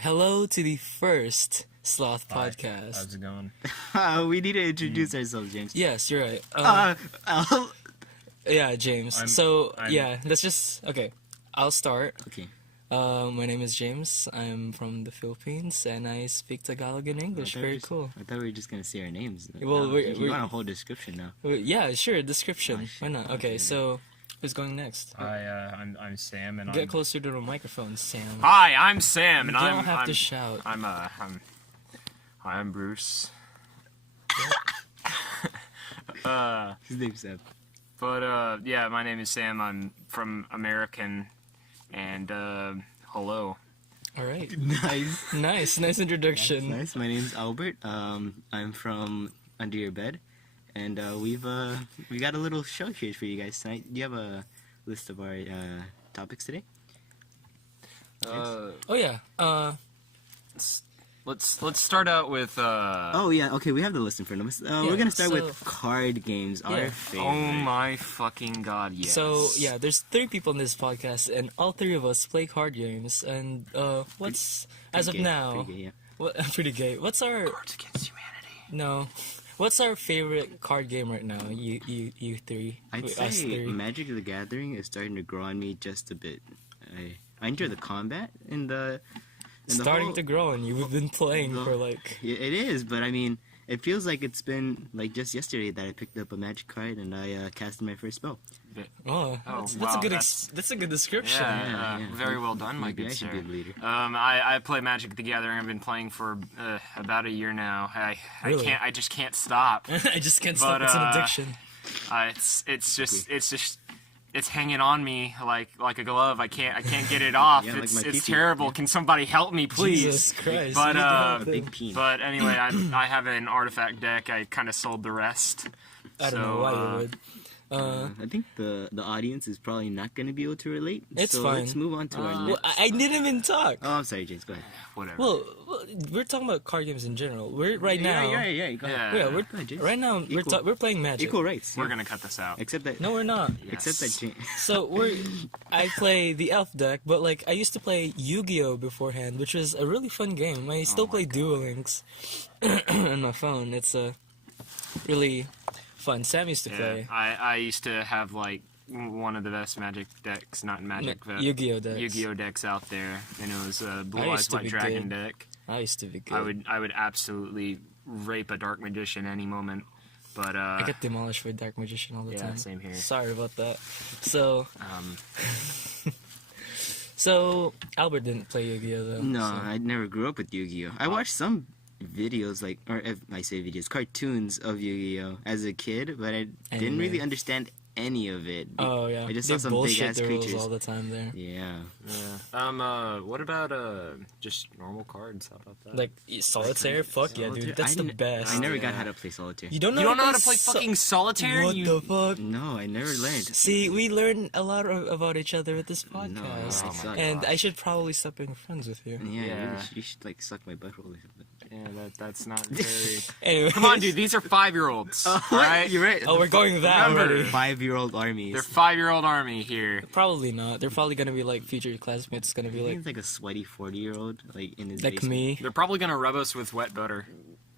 Hello to the first Sloth podcast. How's it going? We need to introduce ourselves, James. Yes, you're right. Yeah, James. Let's just... Okay, I'll start. Okay. My name is James. I'm from the Philippines, and I speak Tagalog and English. Very cool. I thought we were just going to say our names. Well, you want a whole description now. Yeah, sure, description. Oh, shit. Why not? Okay, so... Who's going next? I'm Sam, and Get closer to the microphone, Sam. Hi, I'm Sam, and You don't have to shout. I'm Bruce. His name's Sam. But yeah, my name is Sam. I'm from American, and hello. All right. Nice. Nice introduction. Nice. My name's Albert. I'm from Under Your Bed. And we got a little show here for you guys tonight. Do you have a list of our topics today? Oh yeah. Let's start out with. Oh yeah. Okay, we have the list in front of us. We're gonna start with card games. Yeah. Our favorite. Oh my fucking god! Yes. So yeah, there's 3 people in this podcast, and all 3 of us play card games. And what's as of gay, now? Pretty gay, yeah. What pretty gay? What's our Cards Against Humanity. no? What's our favorite card game right now? You 3. I'd Wait, us say 3. Magic the Gathering is starting to grow on me just a bit. I enjoy the combat and the Starting to grow on you. We've been playing for like. It is, but I mean, it feels like it's been like just yesterday that I picked up a magic card and I casted my first spell. That's a good. That's a good description. Yeah, Yeah. very well done, my Maybe good I should sir. be a leader. I play Magic the Gathering. I've been playing for about a year now. Really? I just can't stop. I just can't stop. But, It's an addiction. It's hanging on me like a glove. I can't get it off. Yeah, like it's my it's pee-pee. terrible. Yeah. Can somebody help me, please? Jesus Christ. But You A don't big peen. but anyway, I have an artifact deck. I kind of sold the rest. I don't know why you would. I think the audience is probably not going to be able to relate. It's so fine. Let's move on to our Well, next. I didn't even talk. Oh, I'm sorry, James. Go ahead. Whatever. Well, we're talking about card games in general. We're right now. Yeah. Go ahead. Yeah, Go ahead, James. right now we're playing Magic. Equal rights. We're yeah. gonna cut this out. Except that. No, we're not. Yes. Except that. So I play the Elf deck, but like I used to play Yu-Gi-Oh beforehand, which was a really fun game. I still play Duel Links on my phone. It's really fun. Sam used to play I used to have like one of the best Magic decks, not Magic, but Yu-Gi-Oh decks. Yu-Gi-Oh decks out there, and it was Blue I Eyes used to White be Dragon good. deck. I used to be good. I would absolutely rape a Dark Magician any moment, but I get demolished with Dark Magician all the yeah, time. same here. Sorry about that. So so Albert didn't play Yu-Gi-Oh though. No, so. I never grew up with Yu-Gi-Oh. I watched some videos, or if I say videos, cartoons of Yu-Gi-Oh as a kid, but I didn't Anime. really understand any of it. Oh yeah, I just they saw some bullshit big-ass the rules creatures. all the time there. Yeah. What about just normal cards? How about that? Like solitaire, fuck yeah, dude, that's the best. I never got how to play solitaire. You don't know, you don't know how to play fucking solitaire? What You- the fuck? No, I never learned. See, we learn a lot about each other with this podcast, No, I suck. and I should probably stop being friends with you. Yeah, Yeah. you should like suck my butthole or something. Yeah, that's not very. Anyway, Come on, dude. These are 5-year-olds. Right? You're right. Oh, we're going that Remember, already. 5-year-old armies. They're 5-year-old army here. Probably not. They're probably gonna be like future classmates. Gonna be I think like it's like a sweaty 40-year-old, like in his like basement. me. They're probably gonna rub us with wet butter.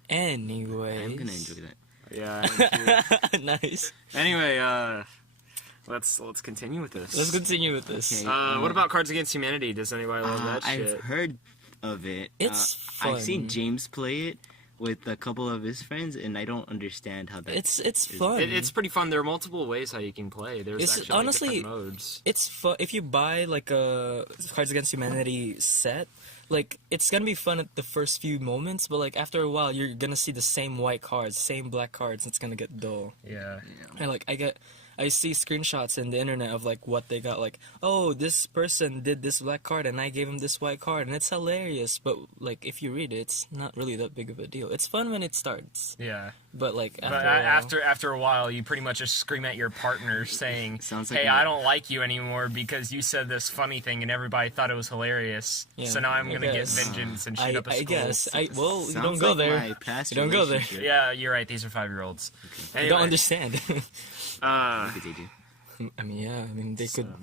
Anyway, I'm gonna enjoy that. Yeah. Nice. Anyway, let's continue with this. Let's continue with this. Okay. What about Cards Against Humanity? Does anybody love that I've shit? heard of it. It's I've seen fun. James play it with a couple of his friends, and I don't understand how that. It's fun. It's pretty fun. There are multiple ways how you can play. There's It's actually honestly- different modes. It's fun if you buy like a Cards Against Humanity set. Like it's gonna be fun at the first few moments, but like after a while, you're gonna see the same white cards, same black cards. And it's gonna get dull. Yeah. And like I see screenshots in the internet of like what they got. Like, oh, this person did this black card, and I gave him this white card, and it's hilarious. But like if you read it, it's not really that big of a deal. It's fun when it starts, Yeah. but like after But a while, after a while, you pretty much just scream at your partner saying, Sounds like "Hey, a- I don't like you anymore because you said this funny thing and everybody thought it was hilarious. Yeah, So now I'm I gonna get guess. vengeance and shoot up a I school." guess you Sounds don't go like there. my past You don't go there. relationship. Yeah, you're right. These are 5-year-olds. You don't understand. What did they do? I mean, yeah. I mean, they So- could.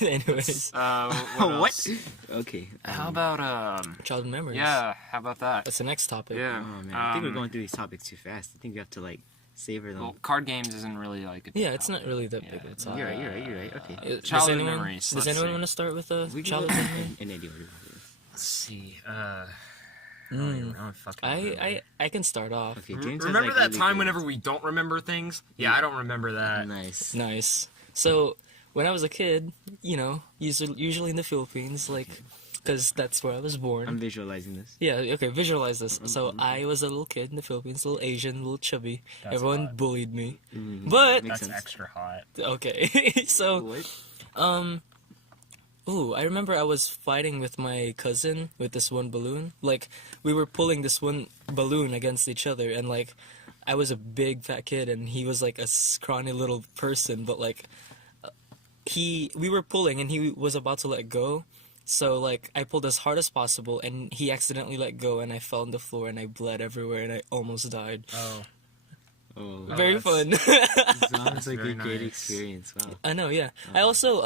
Anyways, What? What? else? Okay. How about childhood memories. Yeah, how about that? That's the next topic. Yeah. Oh man, I think we're going through these topics too fast. I think we have to like savor them. Well, card games isn't really like a Yeah, it's not really that big of a it's topic. You're right. Okay. Does childhood anyone, memories, Does let's anyone see. want to start with a We can childhood go memory? in any order. Let's see. I don't fucking remember. I can start off. Okay, James has, Remember like, that really time good whenever ones. we don't remember things? Yeah, I don't remember that. Nice. Nice. So when I was a kid, usually in the Philippines, like, because that's where I was born. I'm visualizing this. Yeah, okay, visualize this. So I was a little kid in the Philippines, little Asian, little chubby. That's Everyone hot. bullied me. Makes But, That's sense. extra hot. okay, so, What? I remember I was fighting with my cousin with this one balloon. Like, we were pulling this one balloon against each other, and, like, I was a big fat kid, and he was, like, a scrawny little person, but, like, we were pulling, and he was about to let go. So, like, I pulled as hard as possible, and he accidentally let go, and I fell on the floor, and I bled everywhere, and I almost died. Oh. Oh, Very that's- fun. sounds like very a great nice. experience. Wow. I know, yeah. I also,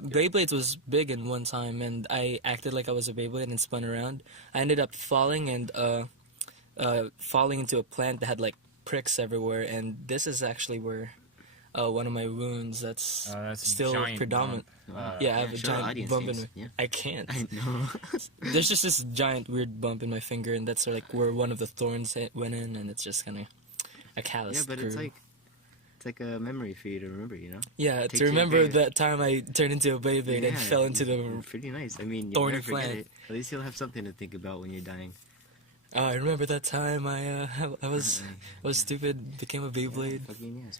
Beyblades was big in one time, and I acted like I was a Beyblade and spun around. I ended up falling and, falling into a plant that had, like, pricks everywhere, and this is actually where, one of my wounds that's That's a still giant predominant. bump. Yeah, I have yeah, a show the giant audience, bump in James. my... Yeah. I can't. I know. There's just this giant weird bump in my finger, and that's like where one of the thorns went in, and it's just kind of a callus. Yeah, but it's grew. like a memory for you to remember, you know? Yeah, takes to you remember back. that time I turned into a Beyblade and fell into the... Pretty nice. I mean, you'll thorny never forget plant. it. At least you'll have something to think about when you're dying. I remember that time I was stupid, became a Beyblade. Fucking yes.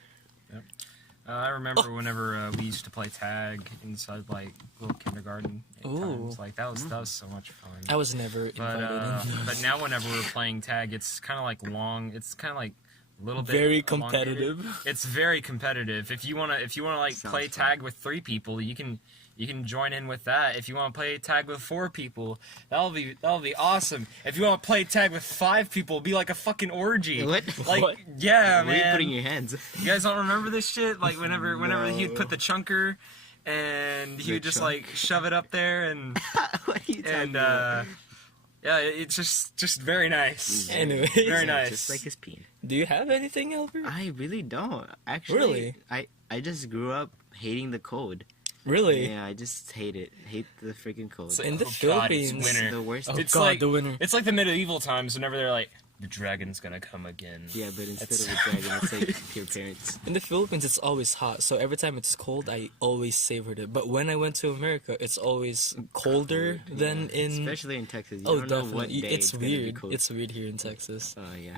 I remember whenever we used to play tag inside like little kindergarten times. Ooh. Like that was so much fun. I was never But invited in. but now whenever we're playing tag, it's kind of like long. It's kind of like a little bit Very elongated. competitive. It's very competitive. If you wanna like Sounds play fun. tag with 3 people, you can join in with that. If you want to play tag with 4 people, that'll be awesome. If you want to play tag with 5 people, it'll be like a fucking orgy. What? Like What? yeah, Where are you man. putting your hands? You guys don't remember this shit? Like whenever he'd No. put the chunker and he The would just chunk. like shove it up there and What are you talking and about? yeah, it's just very nice. Anyways, Very nice. Just like his peen. do you have anything, Albert? I really don't. Actually, Really? I just grew up hating the cold. Really? Yeah, I just hate it. Hate the freaking cold. So- In the Oh, God, it's Philippines, winter. The worst. Oh It's God, like the winner. It's like the medieval times whenever they're like, the dragon's gonna come again. Yeah, but instead It's- of a dragon, it's like your parents. In the Philippines, it's always hot, so every time it's cold, I always savored it. But when I went to America, it's always colder than Yeah, in. especially in Texas. You Oh, don't know what definitely. day It's gonna be weird. cold. It's weird here in Texas. Oh yeah.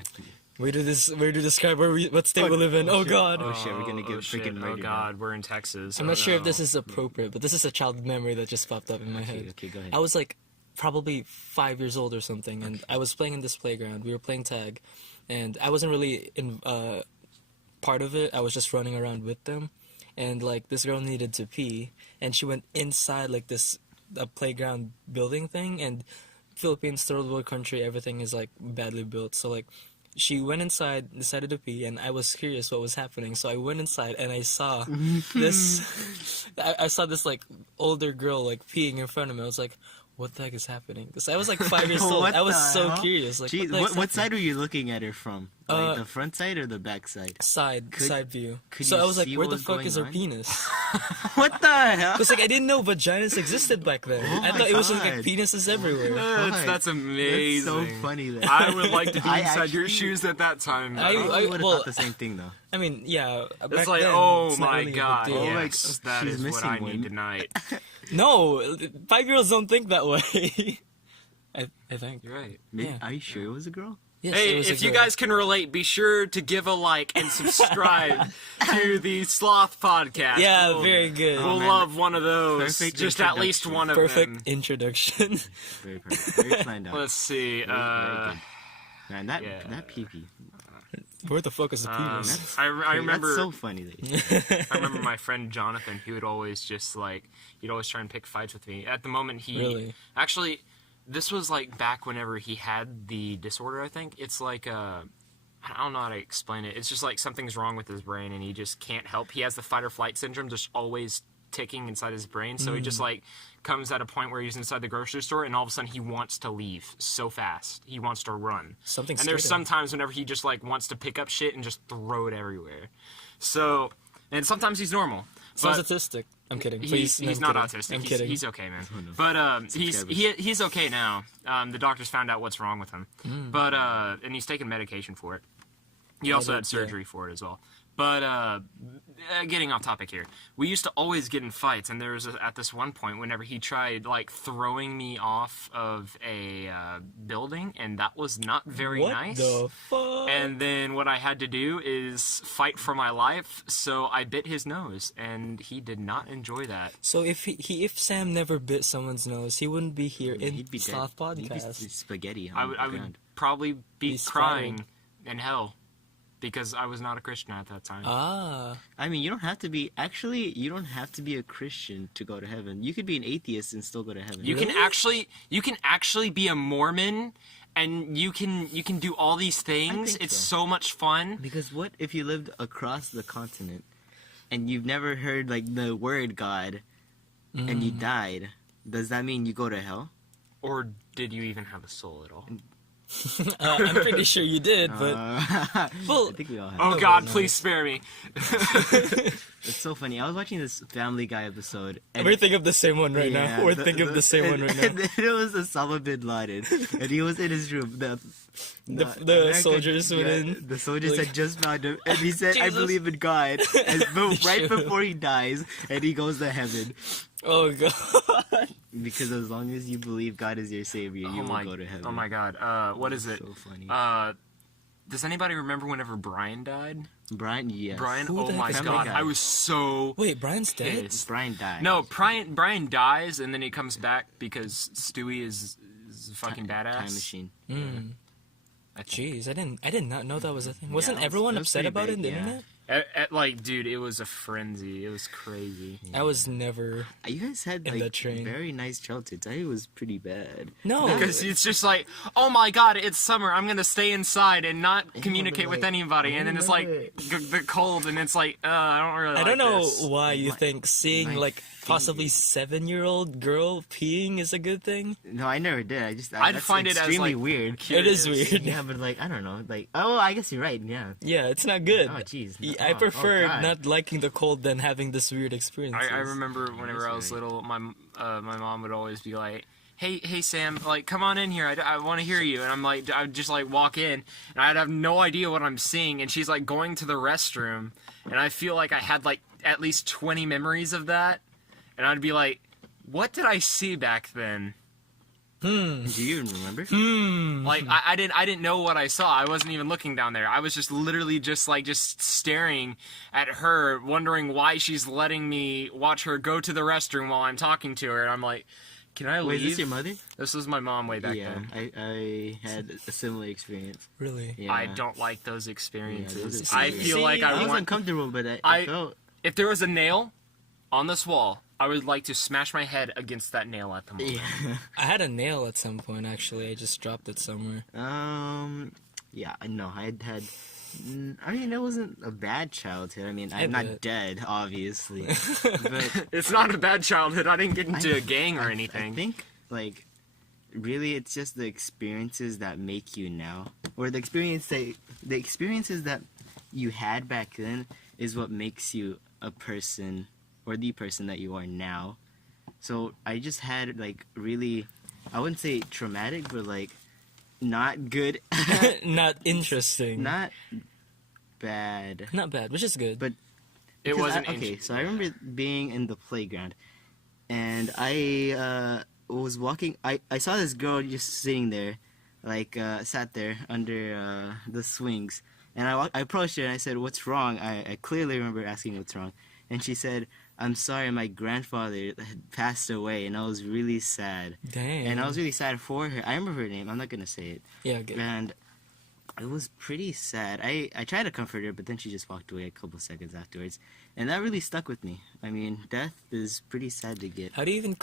Where to describe what state we live in? Oh God. Oh, shit, we're gonna get shit. freaking Oh murdered God, we're in Texas. I'm Oh, not sure if no. this is appropriate, but this is a childhood memory that just popped up in my head. Okay, go ahead. I was like probably 5 years old or something, and I was playing in this playground. We were playing tag, and I wasn't really in part of it. I was just running around with them, and like this girl needed to pee, and she went inside like this a playground building thing, and Philippines, third world country, everything is like badly built, so like. She went inside, decided to pee, and I was curious what was happening. So I went inside and I saw this. I saw this like older girl like peeing in front of me. I was like, "What the heck is happening?" Because I was like 5 years old. What I was the so hell? curious. Like, Jeez, what, the heck's what happening? side were you looking at her from? Like Uh, the front side or the back side? Side Could- view. could So you I was like, see "Where what the was fuck going is her on? penis?" What the hell? Because like I didn't know vaginas existed back then. Oh I my thought it was just like God. penises everywhere. God. That's amazing. That's so funny. That I would like to be I inside your actually- shoes at that time. I- I would have well, thought the same thing though. I mean, yeah. Back it's like, then, oh it's not my really a big God, deal. Oh my yes, God, that she's is what missing I one. need tonight. No, 5-year-olds don't think that way. I think. You're right. Maybe, Yeah. Are you sure it was a girl? Yes, Hey, it was a if you girl. guys can relate, be sure to give a like and subscribe to the Sloth podcast. Yeah, We'll- very good. We'll man. love one of those. Perfect Just at least introduction. one of Perfect them. introduction. Very perfect. Very planned out. Let's see. Very good. Man, that yeah. that pee-pee. Where the fuck is the penis? That's, I That's remember. so funny. That you I remember my friend Jonathan. He would always just like he'd always try and pick fights with me. At the moment, he Really? actually this was like back whenever he had the disorder. I think it's like I don't know how to explain it. It's just like something's wrong with his brain and he just can't help. He has the fight or flight syndrome just always ticking inside his brain. So he just like comes at a point where he's inside the grocery store and all of a sudden he wants to leave so fast. He wants to run. Something's And there's scared him. sometimes whenever he just like wants to pick up shit and just throw it everywhere. So, and sometimes he's normal. Sounds But autistic. I'm kidding. he's No, I'm not kidding. autistic. I'm He's, kidding. he's okay, man. But Subscribers. he's okay now. The doctors found out what's wrong with him. But and he's taking medication for it. He also had that's- yeah. surgery for it as well. But getting off topic here, we used to always get in fights, and there was at this one point whenever he tried like throwing me off of a building, and that was not very What nice. the fuck? And then what I had to do is fight for my life, so I bit his nose, and he did not enjoy that. So if Sam never bit someone's nose, he wouldn't be here in He'd be Sloth dead. He'd be Podcast. spaghetti. I On would the ground. probably be He's crying in hell because I was not a Christian at that time. Ah, I mean, you don't have to be. Actually, you don't have to be a Christian to go to heaven. You could be an atheist and still go to heaven. You can actually be a Mormon, and you can do all these things. think It's so. so much fun. Because what if you lived across the continent and you've never heard like the word God and you died? Does that mean you go to hell? Or did you even have a soul at all? I'm pretty sure you did, but well, I think we all have. Oh God, please spare me. It's so funny. I was watching this Family Guy episode. And we're thinking of the same one right now. We're thinking of the same one right now. And it was Osama bin Laden, and he was in his room. The The soldiers went in. The soldiers like, had just found him, and he said, "I Jesus. believe in God." And boom, right should. before he dies, and he goes to heaven. Oh god. Because as long as you believe God is your savior, you will go to heaven. Oh my God. What is it? So funny. Does anybody remember whenever Brian died? Brian, yes. Brian, Who oh the my heck is God, Brian? I was so Wait, Brian's dead? pissed. Brian died. No, Brian dies and then he comes back because Stewie is a fucking badass. Time machine. Mm. I think. Jeez, I did not know that was a thing. Wasn't it was- everyone it was upset pretty about it in big, the yeah. internet? Like, dude, it was a frenzy. It was crazy. I was never. You guys had In like that train. very nice childhoods. I was pretty bad. No. Because it's just like, oh my God, it's summer. I'm gonna stay inside and not communicate with like, anybody. And then it's like the cold, and it's like, I don't really. I don't know this. why you My- think seeing my like possibly 7-year-old girl peeing is a good thing. No, I never did. I'd that's find it as, extremely like, weird. It is Curious. weird. Yeah, but like I don't know. Like I guess you're right. Yeah. Yeah, it's not good. Oh jeez. I prefer God. not liking the cold than having this weird experience. I remember whenever I was right. little, my mom would always be like, hey Sam, like come on in here, I want to hear you. And I'm like, I'd just like walk in and I'd have no idea what I'm seeing, and she's like going to the restroom, and I feel like I had like at least 20 memories of that, and I'd be like, what did I see back then? Do you even remember? Like I didn't know what I saw. I wasn't even looking down there. I was just literally just staring at her, wondering why she's letting me watch her go to the restroom while I'm talking to her. And I'm like, can I leave? Wait, is this your mother? This was my mom way back Yeah, then. I had a similar experience. Really? Yeah. I don't like those Yeah, experiences. those are I serious. feel like I I was want. uncomfortable, but I I- felt. If there was a nail on this wall, I would like to smash my head against that nail at the moment. Yeah. I had a nail at some point actually. I just dropped it somewhere. Yeah, no, I had. I mean, it wasn't a bad childhood. I mean, I'm bet. not dead, obviously, but It's not a bad childhood. I didn't get into a gang or I anything. think, like, really, it's just the experiences that make you now, or the experiences that you had back then is what makes you a person, or the person that you are now. So I just had like really, I wouldn't say traumatic, but like not good, Not interesting. not bad. Not bad, which is good. But It Because wasn't okay. interesting. So I remember being in the playground, and I was walking. I saw this girl just sitting there, like sat there under the swings, and I approached her and I said, "What's wrong?" I clearly remember asking what's wrong, and she said, "I'm sorry, my grandfather had passed away," and I was really sad. Dang. And I was really sad for her. I remember her name. I'm not gonna say it. Yeah, good. And it was pretty sad. I tried to comfort her, but then she just walked away a couple seconds afterwards. And that really stuck with me. I mean, death is pretty sad to get. How do you even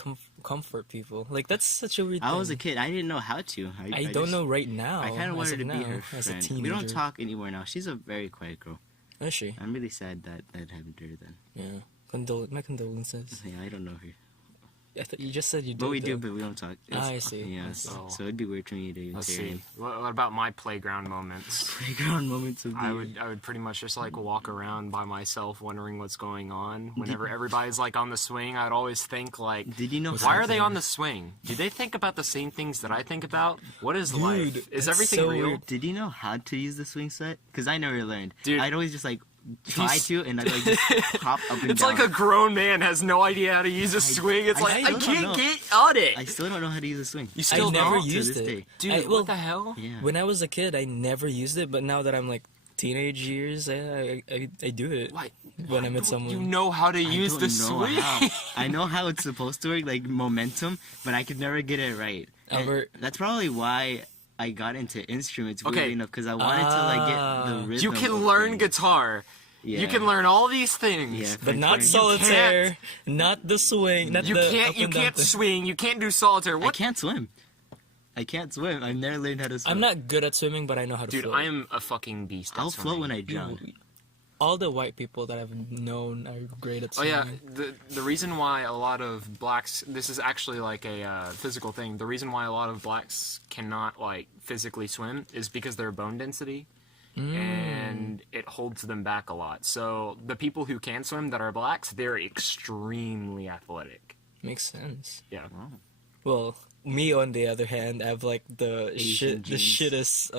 comfort people. Like that's such a weird I thing. was a kid. I didn't know how to. I don't just- know right now. I kind of as wanted to of be now, her as a friend. teenager. We don't talk anymore now. She's a very quiet girl. Is she? I'm really sad that happened to her then. Yeah. My condolences. Yeah, I don't know her. I thought you just said you do. But we though. do, but we don't talk. I see. Yeah, I see. so it'd be weird for me to Let's say see. What about my playground moments? playground moments of the I year. would pretty much just like walk around by myself, wondering what's going on. Whenever everybody's like on the swing, I'd always think like, Did you know? why are they on the swing? Do they think about the same things that I think about? What is Dude, life? Is that's everything so real? weird. Did you know how to use the swing set? Because I never learned. Dude. I'd always just like try to, and I'd like just hop up and It's down. like a grown man has no idea how to use a swing. It's I like I still don't can't know. get on it. I still don't know how to use a swing. You still I never don't? To used this it. day. Dude, well, what the hell? Yeah. When I was a kid, I never used it, but now that I'm like teenage years, I do it What? when I'm with someone. You know how to use I the don't know swing? how. I know how it's supposed to work, like momentum, but I could never get it right. And Albert- that's probably why I got into instruments, weirdly Okay. enough, because I wanted to like get the rhythm. You can of learn things. guitar. Yeah. You can learn all these things. Yeah, But not You solitaire, not the swing, not You the can't. up You and down can't thing. swing. You can't do solitaire. I What? can't swim. I've never learned how to swim. I'm not good at swimming, but I know how to Dude, float. I am a fucking beast. At I'll float when swimming. I drown. All the white people that I've known are great at Oh swimming. yeah, the reason why a lot of blacks, this is actually like a physical thing. The reason why a lot of blacks cannot like physically swim is because their bone density, and it holds them back a lot. So the people who can swim that are blacks, they're extremely athletic. Makes sense. Yeah. Well, me on the other hand, I have like the Asian shittest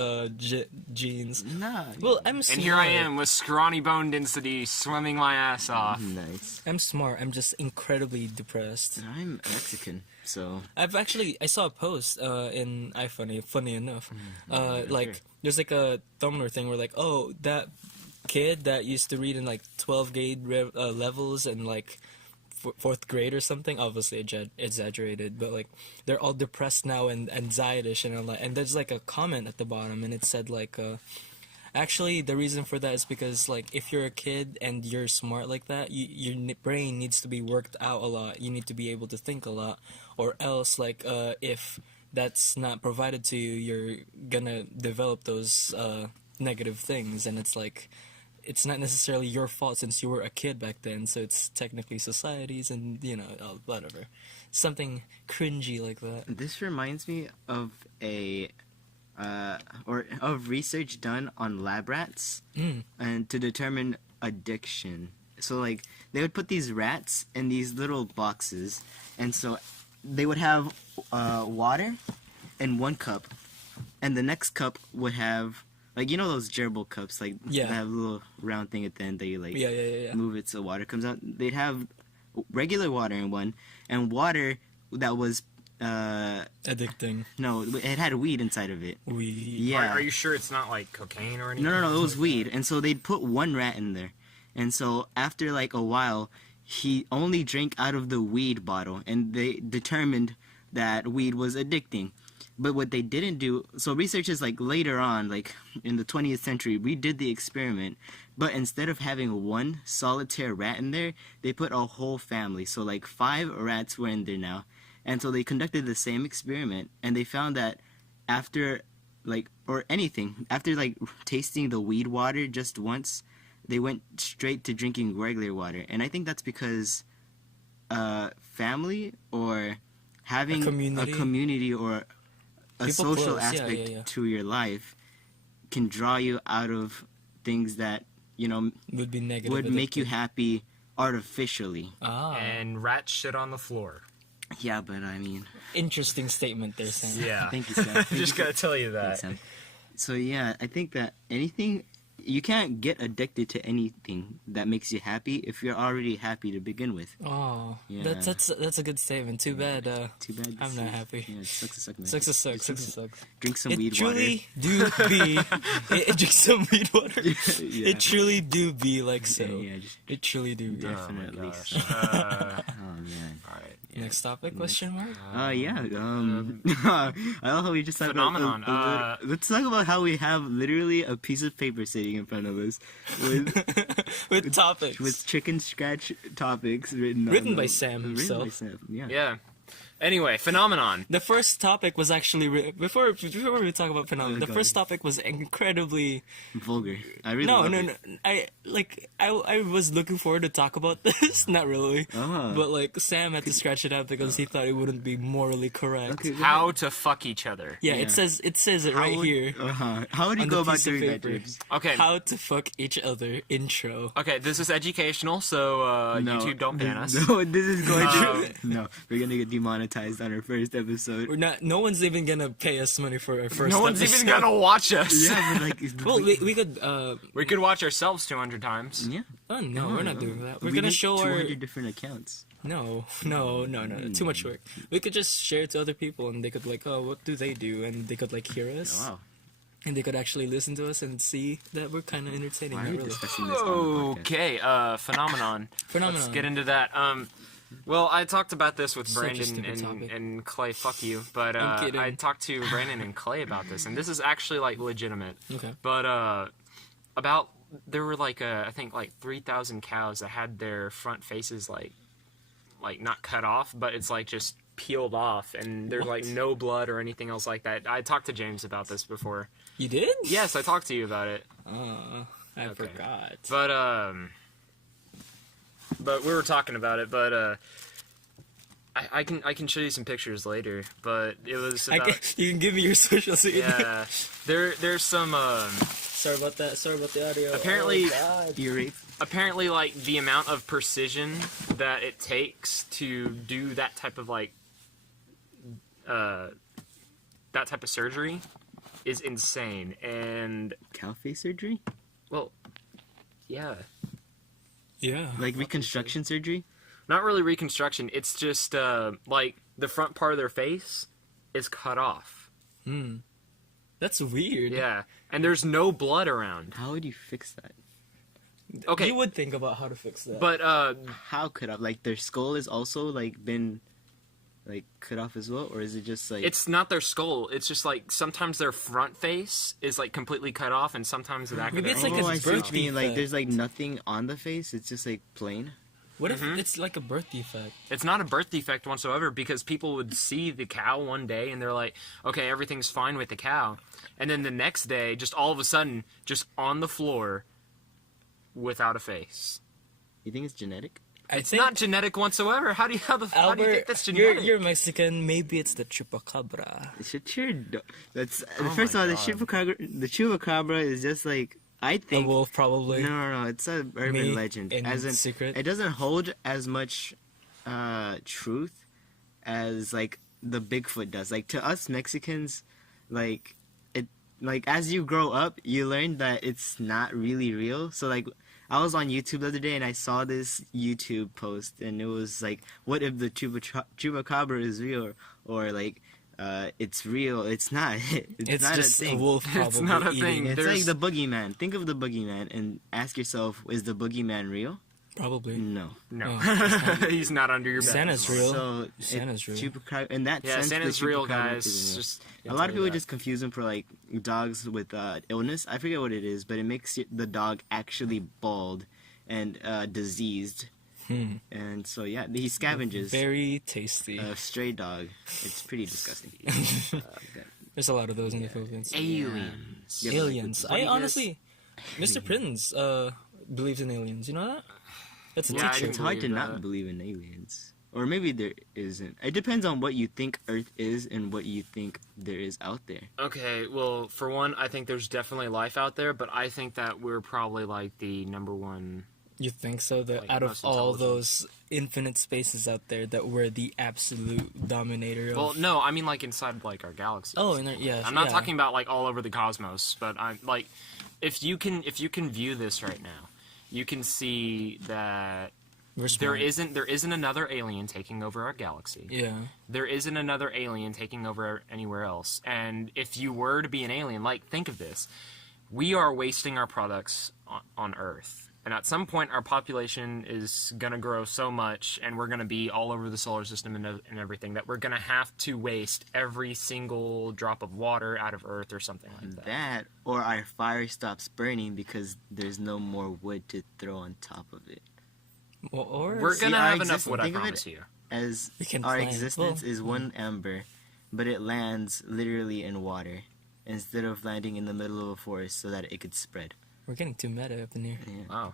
genes. Nah. Well, I'm smart. And here I am with scrawny bone density, swimming my ass off. Nice. I'm smart. I'm just incredibly depressed. I'm Mexican, so I saw a post in iFunny. Funny enough, like sure. there's like a Tumblr thing where like, oh, that kid that used to read in like 12 grade levels and like fourth grade or something. Obviously exaggerated, but like they're all depressed now and anxiety-ish and all that. And there's like a comment at the bottom, and it said like, actually the reason for that is because like if you're a kid and you're smart like that, your brain needs to be worked out a lot. You need to be able to think a lot, or else like if that's not provided to you, you're gonna develop those negative things, and it's like it's not necessarily your fault since you were a kid back then, so it's technically society's and, you know, whatever. Something cringy like that. this reminds me of of research done on lab rats and to determine addiction. So like they would put these rats in these little boxes, and so they would have water in one cup, and the next cup would have, like, you know those gerbil cups, like Yeah. that have a little round thing at the end that you like Yeah. move it so water comes out. They'd have regular water in one, and water that was Addicting. no, it had weed inside of it. Yeah. Are you sure it's not like cocaine or anything? No, it was weed. And so they'd put one rat in there. And so after like a while, he only drank out of the weed bottle, and they determined that weed was addicting. But what they didn't do, so researchers like later on, like in the 20th century, redid the experiment, but instead of having one solitaire rat in there, they put a whole family. So like 5 rats were in there now. And so they conducted the same experiment, and they found that after after tasting the weed water just once, they went straight to drinking regular water. And I think that's because family or having a community or a People social close. Yeah, aspect yeah. to your life can draw you out of things that, you know, Would be negative. would make you addictive. happy artificially. Ah. And rat shit on the floor. Yeah, but I mean, Interesting statement there, Sam. Yeah. thank you, Sam. Just gotta tell you Thanks, that. Sam. So yeah, I think that you can't get addicted to anything that makes you happy if you're already happy to begin with. Oh, Yeah. that's a good statement. Too bad. Too bad. I'm not happy. Yeah, it sucks to suck, man. Sucks to suck. Just Sucks to suck. Drink some It weed truly do be. It drink some weed water. Yeah. It truly do be like so. Yeah, just It truly do be. definitely. Oh my gosh. so. Oh man. Alright. Next topic? Question mark? Yeah. I love how we just talked Phenomenon, about. Let's talk about how we have literally a piece of paper sitting in front of us With topics. with chicken scratch topics written Written on by them. Sam Written himself. by Sam. Yeah. Yeah. Anyway, phenomenon. The first topic was actually before we talk about phenomenon. The go first topic was incredibly Vulgar. I really no love no it. no. I was looking forward to talk about this. Not really, Ah. but like Sam had to scratch it out because he thought it wouldn't be morally correct. Okay, go How ahead. to fuck each other. Yeah, Yeah. it says it How right would- here. How would you on go the about piece of doing that, paper. James? Okay. How to fuck each other intro. Okay, this is educational, so No. YouTube don't ban us. No, this is going Um, to. No, we're gonna get demonetized on our first episode. We're not. No one's even gonna pay us money for our first. No one's even episode. gonna watch us. Yeah, but like. Well, we could. We could watch ourselves 200 times. Yeah. Oh no, we're not doing that. We're We gonna need show our. 200 different accounts. No. Too much work. We could just share it to other people, and they could like, oh, what do they do? And they could like hear us, Wow. and they could actually listen to us and see that we're kind of entertaining. Why are Not we really. discussing this on the podcast? Okay, phenomenon. Phenomenon. Let's get into that. Well, I talked about this with Such a Brandon stupid topic. and Clay. Fuck you, but I'm kidding. I talked to Brandon and Clay about this, and this is actually like legitimate. Okay. But there were like I think like 3,000 cows that had their front faces like not cut off, but it's like just peeled off, and there's like What? no blood or anything else like that. I talked to James about this before. You did? Yes, I talked to you about it. I Okay. forgot. But we were talking about it. But I can show you some pictures later. But it was about You can give me your social security. yeah. There's some Sorry about that. Sorry about the audio. Apparently- Oh, God. Ear rape. apparently like the amount of precision that it takes to do that type of that type of surgery is insane. And Cow face surgery? well, yeah. Yeah. Like reconstruction surgery? Not really reconstruction. It's just like the front part of their face is cut off. That's weird. Yeah, and there's no blood around. How would you fix that? Okay, You would think about how to fix that. but How could I? Like their skull is also like been like cut off as well, or is it just like it's not their skull. It's just like sometimes their front face is like completely cut off, and sometimes the back of Maybe their it's like oh, a I see what birth you mean. Like defect. there's like nothing on the face. It's just like plain. What if it's like a birth defect? It's not a birth defect whatsoever, because people would see the cow one day and they're like, okay, everything's fine with the cow. And then the next day, just all of a sudden, just on the floor without a face. You think it's genetic? I It's think not genetic whatsoever. How do you think Albert, that's you're genetic? Mexican. Maybe it's the chupacabra. That's Oh first of my all, God. the chupacabra is just like I The think. wolf, probably. No, it's a urban Me legend. in As in, secret. it doesn't hold as much truth as like the Bigfoot does. Like to us Mexicans, like it, like as you grow up, you learn that it's not really real. So like, I was on YouTube the other day and I saw this YouTube post, and it was like, what if the chupacabra is real, or like. It's real. It's not. It's not just a a thing. wolf It's probably not a eating. thing. It's There's- like the boogeyman. Think of the boogeyman and ask yourself, is the boogeyman real? Probably. No. No, Oh, he's not under your bed. Santa's real. So Santa's real. In that Yeah, sense, Santa's the real, chupacabra guys. isn't real. Just A lot of people just confuse them for like dogs with illness. I forget what it is, but it makes the dog actually bald and diseased. And so yeah, he scavenges Very tasty. a stray dog. It's pretty disgusting. There's a lot of those in the Philippines. aliens. Yeah, but, like, Aliens. what do I you honestly, Mr. Prince believes in aliens. You know that? That's a Yeah, I teacher. It's hard to believe not that. believe in aliens. Or maybe there isn't. It depends on what you think Earth is and what you think there is out there. Okay, well, for one, I think there's definitely life out there, but I think that we're probably like the number one. You think so? That Like, out of most all intelligent. those infinite spaces out there, that we're the absolute dominator of. Well, no, I mean like inside like our galaxy. Oh, and yeah. I'm not yeah. talking about like all over the cosmos, but I'm like, if you can view this right now, you can see that We're there smart. isn't another alien taking over our galaxy. Yeah. There isn't another alien taking over anywhere else. And if you were to be an alien, like think of this, we are wasting our products on Earth. And at some point, our population is going to grow so much, and we're going to be all over the solar system and everything, that we're going to have to waste every single drop of water out of Earth or something like that. That, or our fire stops burning because there's no more wood to throw on top of it. Well, or We're going to our have enough existence- wood, I think of it- promise you. as We can our plan. existence Well, is one ember, but it lands literally in water instead of landing in the middle of a forest so that it could spread. We're getting too meta up in here. Yeah. Wow.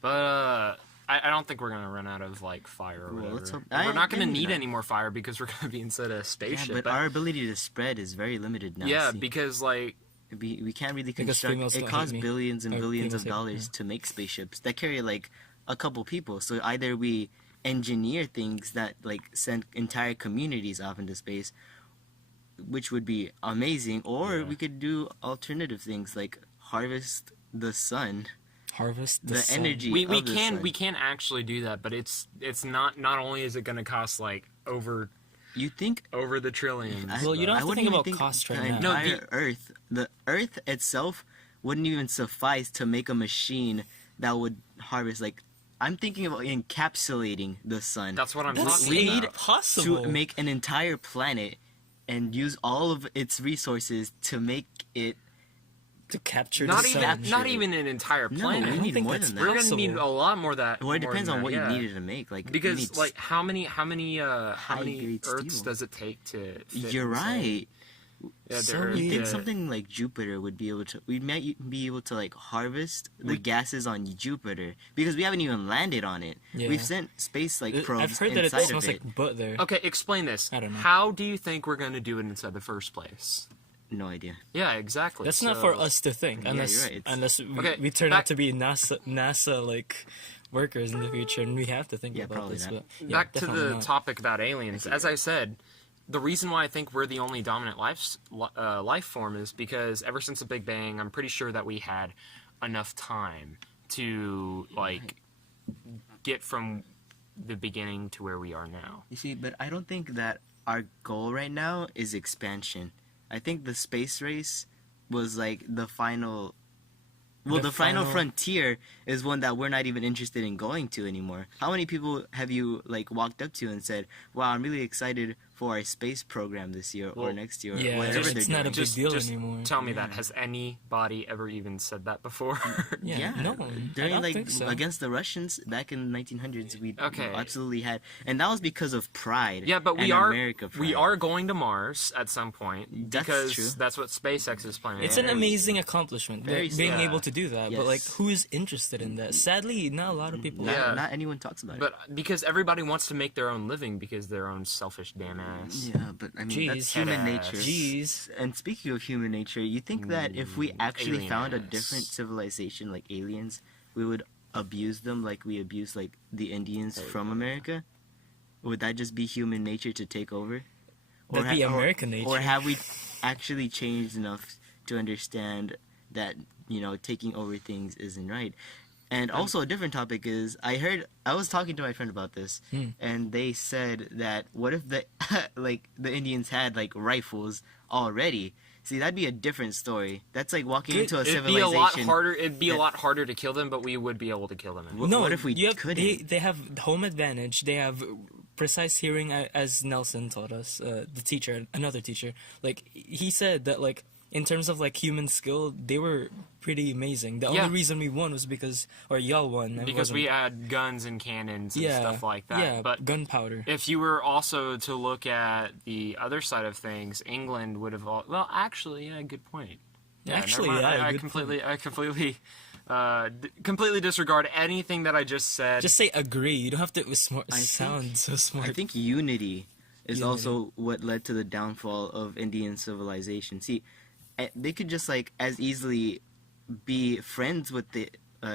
But I don't think we're gonna run out of like fire or Well, whatever. let's hope- We're not gonna maybe need not. any more fire because we're gonna be inside a Yeah, spaceship. but our ability to spread is very limited now. yeah, see. because like we can't really Because construct. females It don't costs hate me. billions and Or billions of females hate- dollars to make spaceships that carry like a couple people. So either we engineer things that like send entire communities off into space, which would be amazing, or Yeah. we could do alternative things like harvest the sun, Harvest the sun. energy. we of the can sun. we can actually do that, but it's not only is it gonna cost like over You think? the trillions. Well, you don't I have to wouldn't think even about cost right the now. No, entire the Earth itself wouldn't even suffice to make a machine that would harvest. Like, I'm thinking about encapsulating the sun. That's what I'm That's talking we need about. impossible. to make an entire planet and use all of its resources to make it. to capture Not the even sun. not even an entire No, planet. I we don't need think more that's than We're that. gonna need a lot more that. Well, it more depends than on that, what yeah. you needed to make. Like, we Because need like how many Earths high-grade steel. does it take to? Fit You're inside? right. Yeah, the So Earth, You think Yeah. something like Jupiter would be able to? We might be able to like harvest the gases on Jupiter because we haven't even landed on it. Yeah. We've sent space like probes I've heard that it inside smells of it. like butt there. Okay, explain this. I don't know. How do you think we're going to do it inside the first place? No idea. Yeah, exactly. That's not for us to think, Yeah, unless you're right. It's- unless we, Okay, we turn back- out to be NASA like workers in the future, and we have to think Yeah, about probably this. not. But yeah, Back to definitely the not. topic about aliens. As I said, the reason why I think we're the only dominant life form is because ever since the Big Bang, I'm pretty sure that we had enough time to like get from the beginning to where we are now. You see, but I don't think that our goal right now is expansion. I think the space race was like the final. Well, The the final final- frontier is one that we're not even interested in going to anymore. How many people have you like walked up to and said, "Wow, I'm really excited for our space program this year or Well, next year," or yeah, whatever it's they're not a doing. big deal anymore. Tell me that. Yeah. Has anybody ever even said that before? Yeah, no, I during don't like think so. against the Russians back in the 1900s, we Okay. absolutely had, and that was because of pride. Yeah, but we and are America we pride. are going to Mars at some point That's because true. that's what SpaceX is planning. It's an amazing accomplishment, Very being sad. able to do that. But like, Yes. who's interested in that? Sadly, not a lot of people. Not, Yeah. not anyone talks about it. But because everybody wants to make their own living because their own selfish damn ass. Yeah, but I mean that's Jeez. human Head nature. ass. Jeez. And speaking of human nature, you think that if we actually alien found a ass. different civilization like aliens, we would abuse them like we abuse like the Indians from America? Would that just be human nature to take over? That'd be American nature. Or have we actually changed enough to understand that, taking over things isn't right? And also a different topic is I was talking to my friend about this, and they said that what if the the Indians had like rifles already? See, that'd be a different story. That's like walking into a It'd be civilization. a lot harder. It'd be a that- lot harder to kill them, but we would be able to kill them. No, what if we you have, couldn't? They have home advantage. They have precise hearing, as Nelson taught us, the teacher, another teacher. Like, he said that, like, in terms of, like, human skill, they were pretty amazing. The Yeah. only reason we won was because, or y'all won. it Because we wasn't- had guns and cannons and yeah, stuff like that. Yeah, But gunpowder. if you were also to look at the other side of things, England would have. Well, actually, yeah, good point. Yeah, Actually, never mind. yeah, I good completely disregard anything that I just said. Just say agree. You don't have to I sound think- so smart. I think unity is Unity. also what led to the downfall of Indian civilization. See, they could just like as easily be friends with the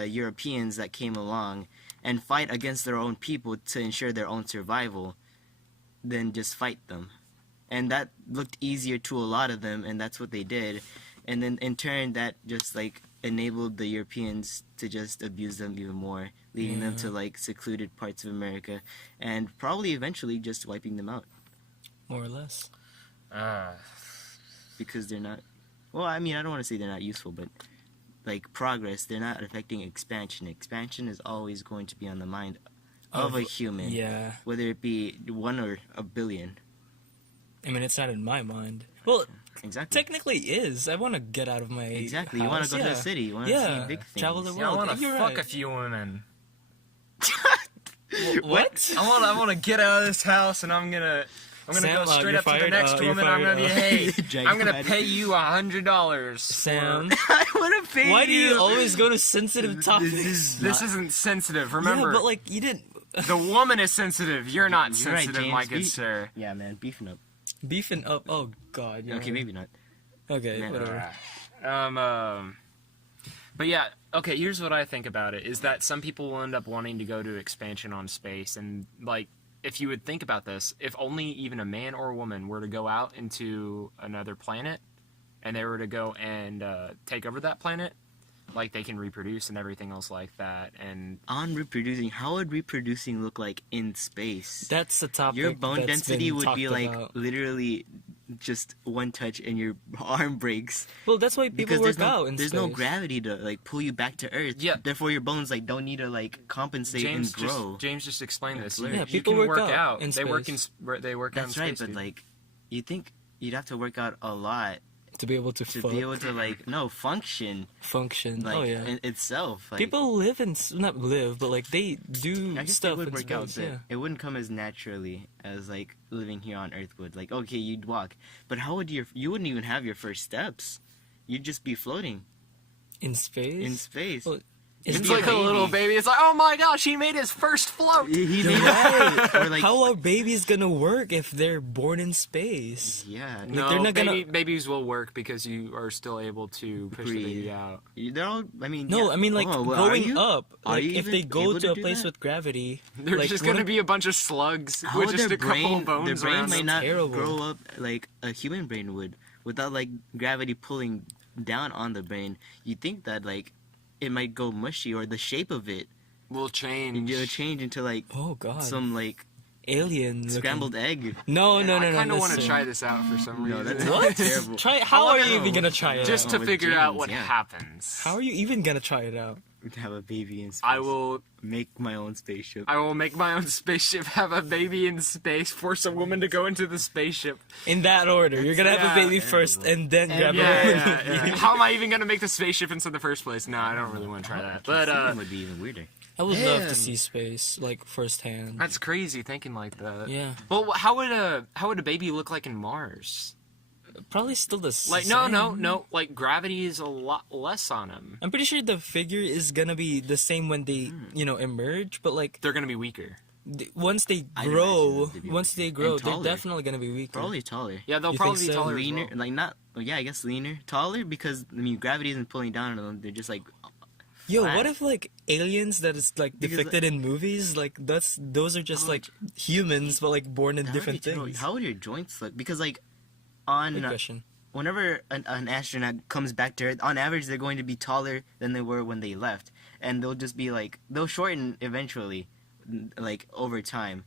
Europeans that came along and fight against their own people to ensure their own survival than just fight them. And that looked easier to a lot of them, and that's what they did. And then in turn, that just like enabled the Europeans to just abuse them even more, leading them to like secluded parts of America, and probably eventually just wiping them out More or less. because they're not. Well, I mean, I don't want to say they're not useful, but like progress, they're not affecting expansion. Expansion is always going to be on the mind of a human, Yeah. whether it be 1 or a billion. I mean, it's not in my mind. Well, Exactly. technically is. I want to get out of my Exactly. You house. want to go to yeah. the city. You want to Yeah. see big things. Travel the Yeah, I world. want to You're fuck right. a few women. What? I want to get out of this house, and I'm gonna Sam, go straight you're up to the fired. next You're woman. I'm gonna be, fired. hey, I'm gonna pay you $100. Sam, I want to pay why do you always go to sensitive topics? This isn't sensitive. Remember, Yeah, but like you didn't the woman is sensitive. You're not You're right, sensitive, James. my good sir. Yeah, man, beefing up. beefing up. Oh God. you're Okay, right. maybe not. Okay, Man, whatever. But yeah, okay, here's what I think about it, is that some people will end up wanting to go to expansion on space, and, like, if you would think about this, if only even a man or a woman were to go out into another planet, and they were to go and take over that planet, like, they can reproduce and everything else like that, and... On reproducing, how would reproducing look like in space? That's the topic. Your bone that's density been would be talked like about. literally just one touch and your arm breaks. Well, that's why people work out in there's space. no gravity to like pull you back to Earth. Yeah. Therefore, your bones like don't need to like compensate and grow. James just explained this. Yeah, You people can work work out in They work space. they work out in That's right, space, but dude. like, you think you'd have to work out a lot to be able to, to be able to like function function. like Oh yeah. in itself. Like, People live in not live, but like they do I guess stuff they would in work out, space. but Yeah. it wouldn't come as naturally as like living here on Earth would. Like, okay, you'd walk, but how would you wouldn't even have your first steps. You'd just be floating In space. in space. Well, You'd It's be like a little baby. It's like, oh my gosh, he made his first float. He You're made right. or like, How are babies gonna work if they're born in space? yeah, No, they're not gonna- babies will work because you are still able to push the Breathe. baby out. they're all. I mean, No, yeah. I mean like Oh, well, are growing you? up. Are Like you if they even go able to to a do place that? with gravity, They're like, just one gonna of- be a bunch of slugs How with would just their a couple brain, of bones their brain around might them. not Terrible. grow up like a human brain would without like gravity pulling down on the brain. You think that like it might go mushy or the shape of it Will change. it'll change into like Oh God. some like alien looking- scrambled egg. No, no, no, I no. kind of want to listen. try this out for some reason. No, that's What? terrible. Try. How are you wanna even know. gonna try it Just out? to with figure out James, what yeah. happens. How are you even gonna try it out? To have a baby in space. I will make my own spaceship. I will make my own spaceship, have a baby in space, force a woman to go into the spaceship. In that order, you're gonna have a Yeah. baby first, and then grab a Yeah, woman. yeah, yeah. How am I even gonna make the spaceship into the first place? No, I don't really want to try that. But That would be even weirder. I would love Man. to see space like firsthand. that's crazy thinking like that. Yeah, Well, how would a baby look like in Mars? probably still the same. Like no. Like gravity is a lot less on them. I'm pretty sure the figure is gonna be the same when they, emerge. But like They're gonna be weaker. once they I'd grow, imagine they'd be once they weaker. grow, And they're taller. definitely gonna be weaker. Probably taller. Yeah, they'll You probably think be so? taller. as Leaner, well. like not. Well, yeah, I guess leaner, taller because I mean gravity isn't pulling down on them. They're just like Yo, flat. what if like aliens that is like Because, depicted in movies? Like those are just Oh, like humans, but like born in that would different be terrible. things. How would your joints look? Because like on Good question. whenever an astronaut comes back to Earth, on average they're going to be taller than they were when they left, and they'll just be like they'll shorten eventually, like over time.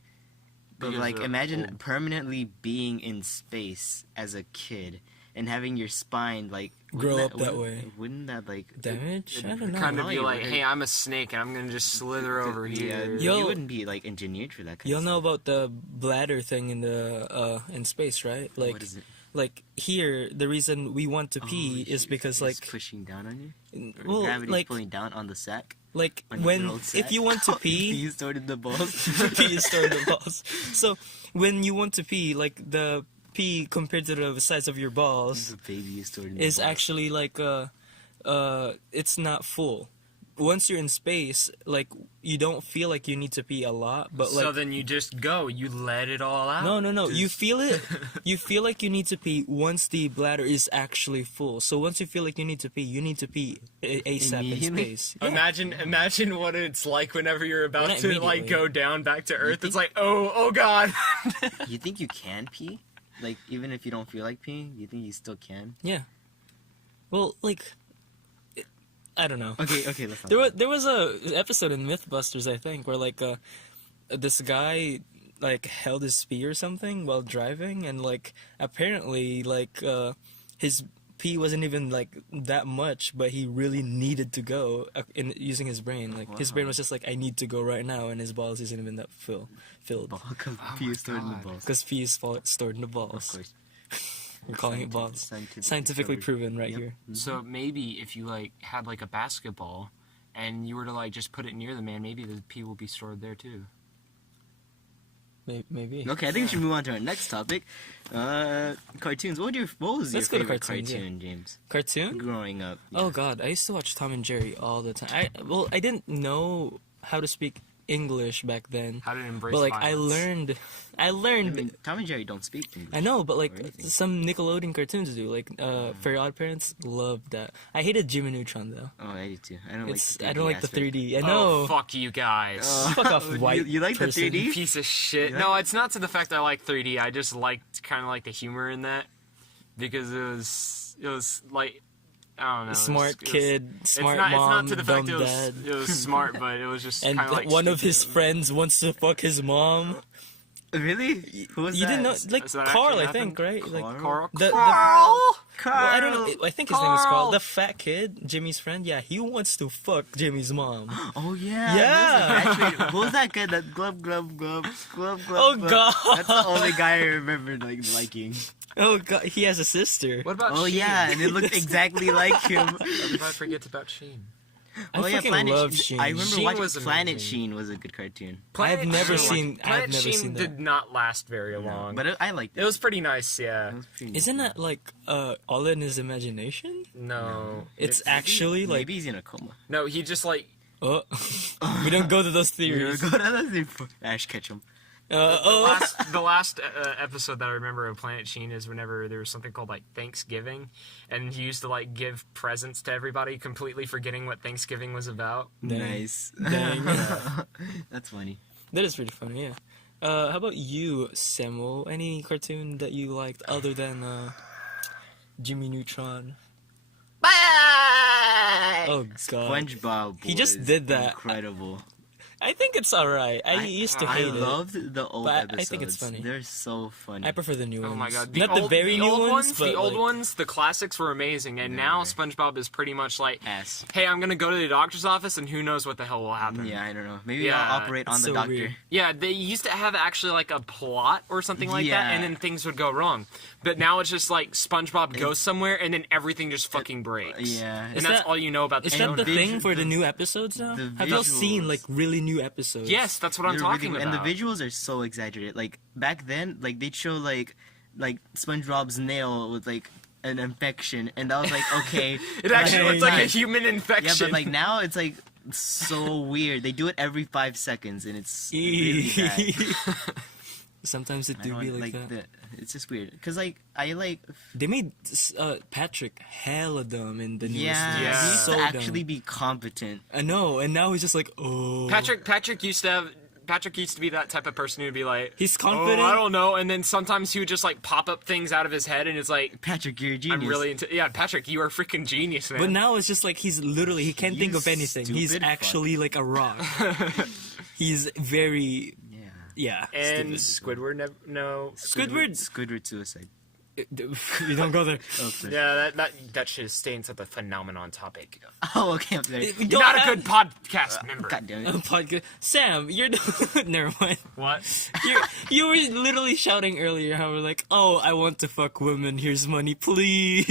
But Because like they're imagine old. permanently being in space as a kid and having your spine like Grow wouldn't up that wouldn't- way. Wouldn't that like Damage? I don't know. Kind of Probably be like, would. hey, I'm a snake and I'm gonna just slither over here. Yo- you wouldn't be like engineered for that kind You'll of know stuff. about the bladder thing in the in space, right? Like What is it? like here, the reason we want to pee Oh, is because it's like pushing down on you. Or well, gravity's like pulling down on the sack. like On your when little if sack. you want to pee, you started the balls. pee is stored in the balls. So when you want to pee, like the pee compared to the size of your balls the baby is stored in the is balls. actually like it's not full. Once you're in space, like you don't feel like you need to pee a lot, but like so then you just go, you let it all out. no. You Just- feel it. You feel like you need to pee once the bladder is actually full. So once you feel like you need to pee ASAP in Immediately? space. Yeah. Imagine what it's like whenever you're about Not to like immediately. go down back to Earth. It's like, oh god. You think you can pee? Like even if you don't feel like peeing, you think you still can? Yeah. Well, like, I don't know. Okay, let's not. There was a episode in MythBusters, I think, where like this guy like held his pee or something while driving, and like apparently like his pee wasn't even like that much, but he really needed to go in using his brain. Like his brain was just like, I need to go right now, and his balls isn't even that filled Ball pee is stored in the balls. because pee is stored in the Of balls. course. We're calling it balls. Scientifically proven right here. So maybe if you like had like a basketball, and you were to like just put it near the man, maybe the pee will be stored there too. Maybe. Okay, I think we should move on to our next topic. Cartoons. What was your Let's go to favorite cartoons, cartoon, James? Cartoon? Growing up. Oh God, I used to watch Tom and Jerry all the time. I didn't know how to speak English back then. How to embrace But like violence. I learned. I mean, Tom and Jerry don't speak English. I know, but like or anything. some Nickelodeon cartoons do. Like Fairy Odd Parents, loved that. I hated Jimmy Neutron though. Oh, I do too. I I don't like the aspect. 3D. I Oh, know. fuck you guys. Fuck off, white You like person. the 3D? Piece of shit. You No, like- it's not to the fact that I like 3D. I just liked kind of like the humor in that because it was like I don't know. Smart kid, smart it's mom, not to the dumb fact dad. it was smart, but it was just And kind of like one of his stupid. friends wants to fuck his mom. Really? Who was You that? didn't know, like Does that Carl, actually I think, happen? right? Like Carl. the Carl. well, I don't know. I think his name was Carl. Carl. The fat kid, Jimmy's friend. Yeah, he wants to fuck Jimmy's mom. Oh yeah. Yeah. Actually, who was that guy? That glove. Oh, God. That's the only guy I remember liking. Oh God, he has a sister. What about Oh Sheen? yeah, and it looked exactly like him. Everybody forgets about Sheen. I fucking love Sheen. I remember Sheen watching was Planet amazing. Sheen was a good cartoon, I've never Sheen- seen- I've Planet never Sheen seen that. did not last very long. but I liked it. It was pretty nice, yeah. It was pretty Isn't that like all in his imagination? No. It's actually like maybe he's in a coma. No, he just like oh, we don't go to those We're theories. gonna go to the Ash Ketchum. the last episode that I remember of Planet Sheen is whenever there was something called like Thanksgiving, and he used to like give presents to everybody, completely forgetting what Thanksgiving was about. Dang. Nice. Dang. That's funny. That is pretty funny, yeah. How about you, Samuel? Any cartoon that you liked other than Jimmy Neutron? Oh God, SpongeBob. He just was did that. Incredible. I think it's alright. I used to I hate it. loved the old But I episodes. think it's funny. They're so funny. I prefer the new ones. Oh my god! Not the very new old ones, but the old like, ones, the classics were amazing, and now Yeah. SpongeBob is pretty much like, Ass. hey, I'm gonna go to the doctor's office, and who knows what the hell will happen. Yeah, I don't know. Maybe Yeah, I'll operate on it's the so doctor. weird. Yeah, they used to have actually like a plot or something like that, Yeah. and then things would go wrong. But now it's just like SpongeBob goes somewhere, and then everything just fucking breaks. Yeah. And Is that's that- all you know about the Is show. that the And thing for the the- new episodes now? the Have y'all seen visuals. like really new episodes? Yes, that's what I'm They're talking really- about. And the visuals are so exaggerated. Like back then, like they'd show like SpongeBob's nail with like an infection, and I was like, okay. It actually Like, looks like a nice. human infection. Yeah, but like now it's like so weird. They do it every 5 seconds, and it's really bad. Sometimes it I do don't be like that. It's just weird. Cause like I like They made Patrick hella dumb in the newest yeah, one. Yeah. he used So to dumb. actually be competent. I know, and now he's just like, oh. Patrick used to be that type of person who'd be like, He's oh, confident. I don't know, and then sometimes he would just like pop up things out of his head, and it's like, Patrick, you're a genius. I'm really into. Yeah, Patrick, you are a freaking genius, man. But now it's just like he's literally he can't You think of anything. He's stupid actually like a rock. He's very Yeah. and stupid. Squidward, no. Squidward suicide. You don't go there. Oh, sorry. Yeah, that should stay into the phenomenon topic. Oh, okay. I'm sorry. We You're don't not a have good podcast member. God damn a it. podcast. Sam, you're never mind. What? You were literally shouting earlier how we're like, oh, I want to fuck women. Here's money, please.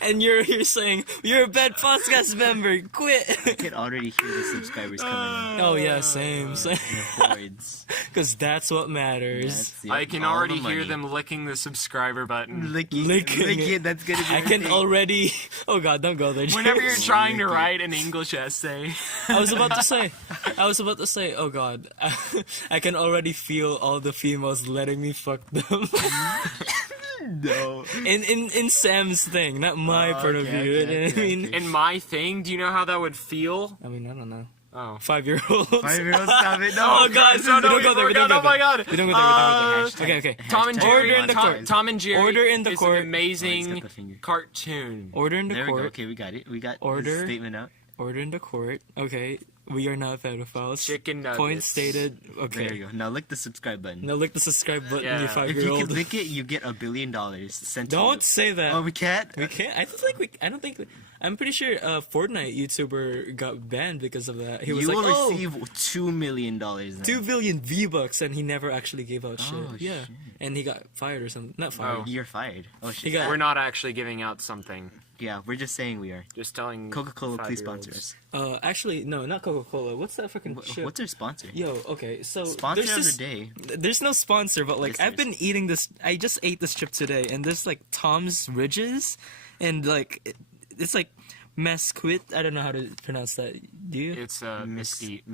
And you're saying you're a bad podcast member. Quit. I can already hear the subscribers coming Oh yeah, same. in. The hordes. Because that's what matters. That's it. I can All already the hear money. them licking the subscriber button. Licking Licking it. it. That's gonna be I the can thing. already. Oh god, don't go there. Whenever you're James. trying to write an English essay. I was about to say. Oh god, I can already feel all the females letting me fuck them. No. in Sam's thing, not my Oh, point of okay, view. okay, I mean, In my thing, do you know how that would feel? I don't know. Oh. 5-year-olds. 5-year-olds, stop it. No. Oh god, no, we don't go there. We don't go oh my there. god. We don't go there. Okay. Tom and Hashtag Jerry. Order in the court. Tom and Jerry. Order in the is court. an amazing Oh, he's got the finger. cartoon. Order in the There we court. go. Okay, we got it. We got Order. the statement out. Order in the court. Okay, we are not pedophiles. Chicken nuggets. Point stated. There Okay. you go. Now lick the subscribe button. Now lick the subscribe button, Yeah. you If you If you 5-year-old. can lick it, you get $1 billion sent to you. Don't say that. Oh, we can't? We can't. I don't think. I'm pretty sure a Fortnite YouTuber got banned because of that. He was You like, will "Oh, receive $2 million then. 2 billion V-Bucks," and he never actually gave out shit. Oh, yeah, shit. and he got fired or something. Not fired. Oh. You're fired. Oh, shit. He got- We're not actually giving out something. Yeah, we're just saying we are. Just telling Coca-Cola, please 5-year-olds. sponsor us. Actually, no, not Coca-Cola. What's that fucking chip? What's our sponsor? Yo, okay, so Sponsor there's of this, the day. there's no sponsor, but like Yes, I've there been eating this. I just ate this chip today, and there's like Tom's Ridges, and like it's like mesquite. I don't know how to pronounce that. Do you? It's mesquite.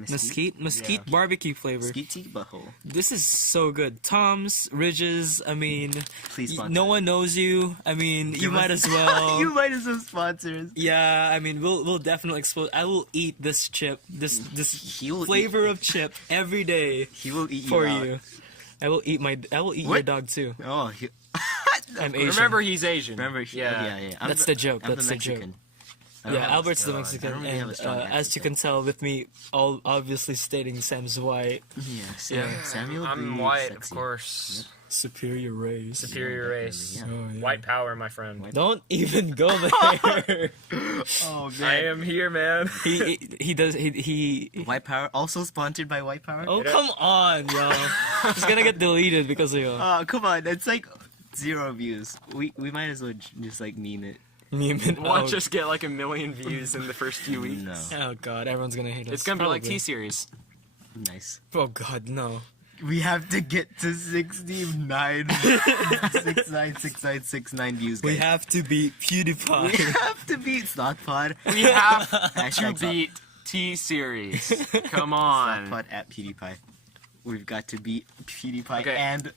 Mesquite Yeah. barbecue flavor. Skeety butthole. This is so good. Tom's Ridges. I mean, Please sponsor. no one knows you. I mean, you Give might us- as well. You might as well sponsor us. Yeah, I mean, we'll definitely expose. I will eat this chip, this He will flavor of chip every day He will eat for out. you. I will eat your What? dog too. Oh, I'm Asian. Remember, he's Asian. yeah. I'm That's the joke, I'm that's the joke. Mexican. I don't Yeah, have- Albert's the I Mexican, don't really have a and strong as you accent, can tell with me, all obviously stating Sam's white, Yeah, Samuel. I'm the white, sexy. of course. superior race. Superior race. Yeah. Oh, yeah. White power, my friend. Don't even go there. Oh I am here, man. he does he. White Power, also sponsored by White Power. Oh come on, yo! It's gonna get deleted because of you. Oh, come on, it's like 0 views. We might as well just like meme it. Meme it Watch out. us get like 1 million views in the first few weeks. No, Oh god, everyone's gonna hate us. It's gonna be like Probably. T-Series. nice. Oh god, no. We have to get to 69, 696969 views. Guys. We have to beat PewDiePie. We have to beat Sloth Pod. We have to Hashtag beat T-Series. Come Sloth on. Pod at PewDiePie. We've got to beat PewDiePie Okay. and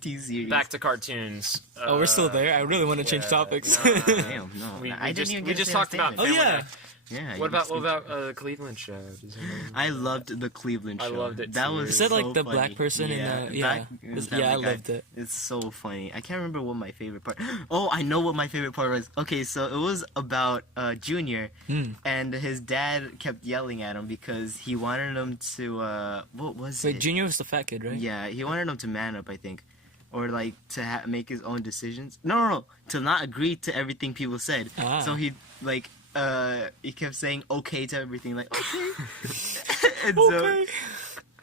T-Series. Back to cartoons. Oh, we're still there. I really want to change topics. Damn, no. We I didn't even get we to just say my talked about. statement. Oh, Family yeah. Guy. Yeah. What about the Cleveland show? Does anyone- I loved the Cleveland show. I loved it That too. was Is that like so the funny. black person in the yeah? in I Family Guy. loved it. It's so funny. I can't remember what my favorite part. Oh, I know what my favorite part was. Okay, so it was about Junior, and his dad kept yelling at him because he wanted him to what was Wait, it? Junior was the fat kid, right? Yeah, he wanted him to man up, I think, or like to make his own decisions. No, to not agree to everything people said. Ah. So he like he kept saying okay to everything, like okay. and Okay.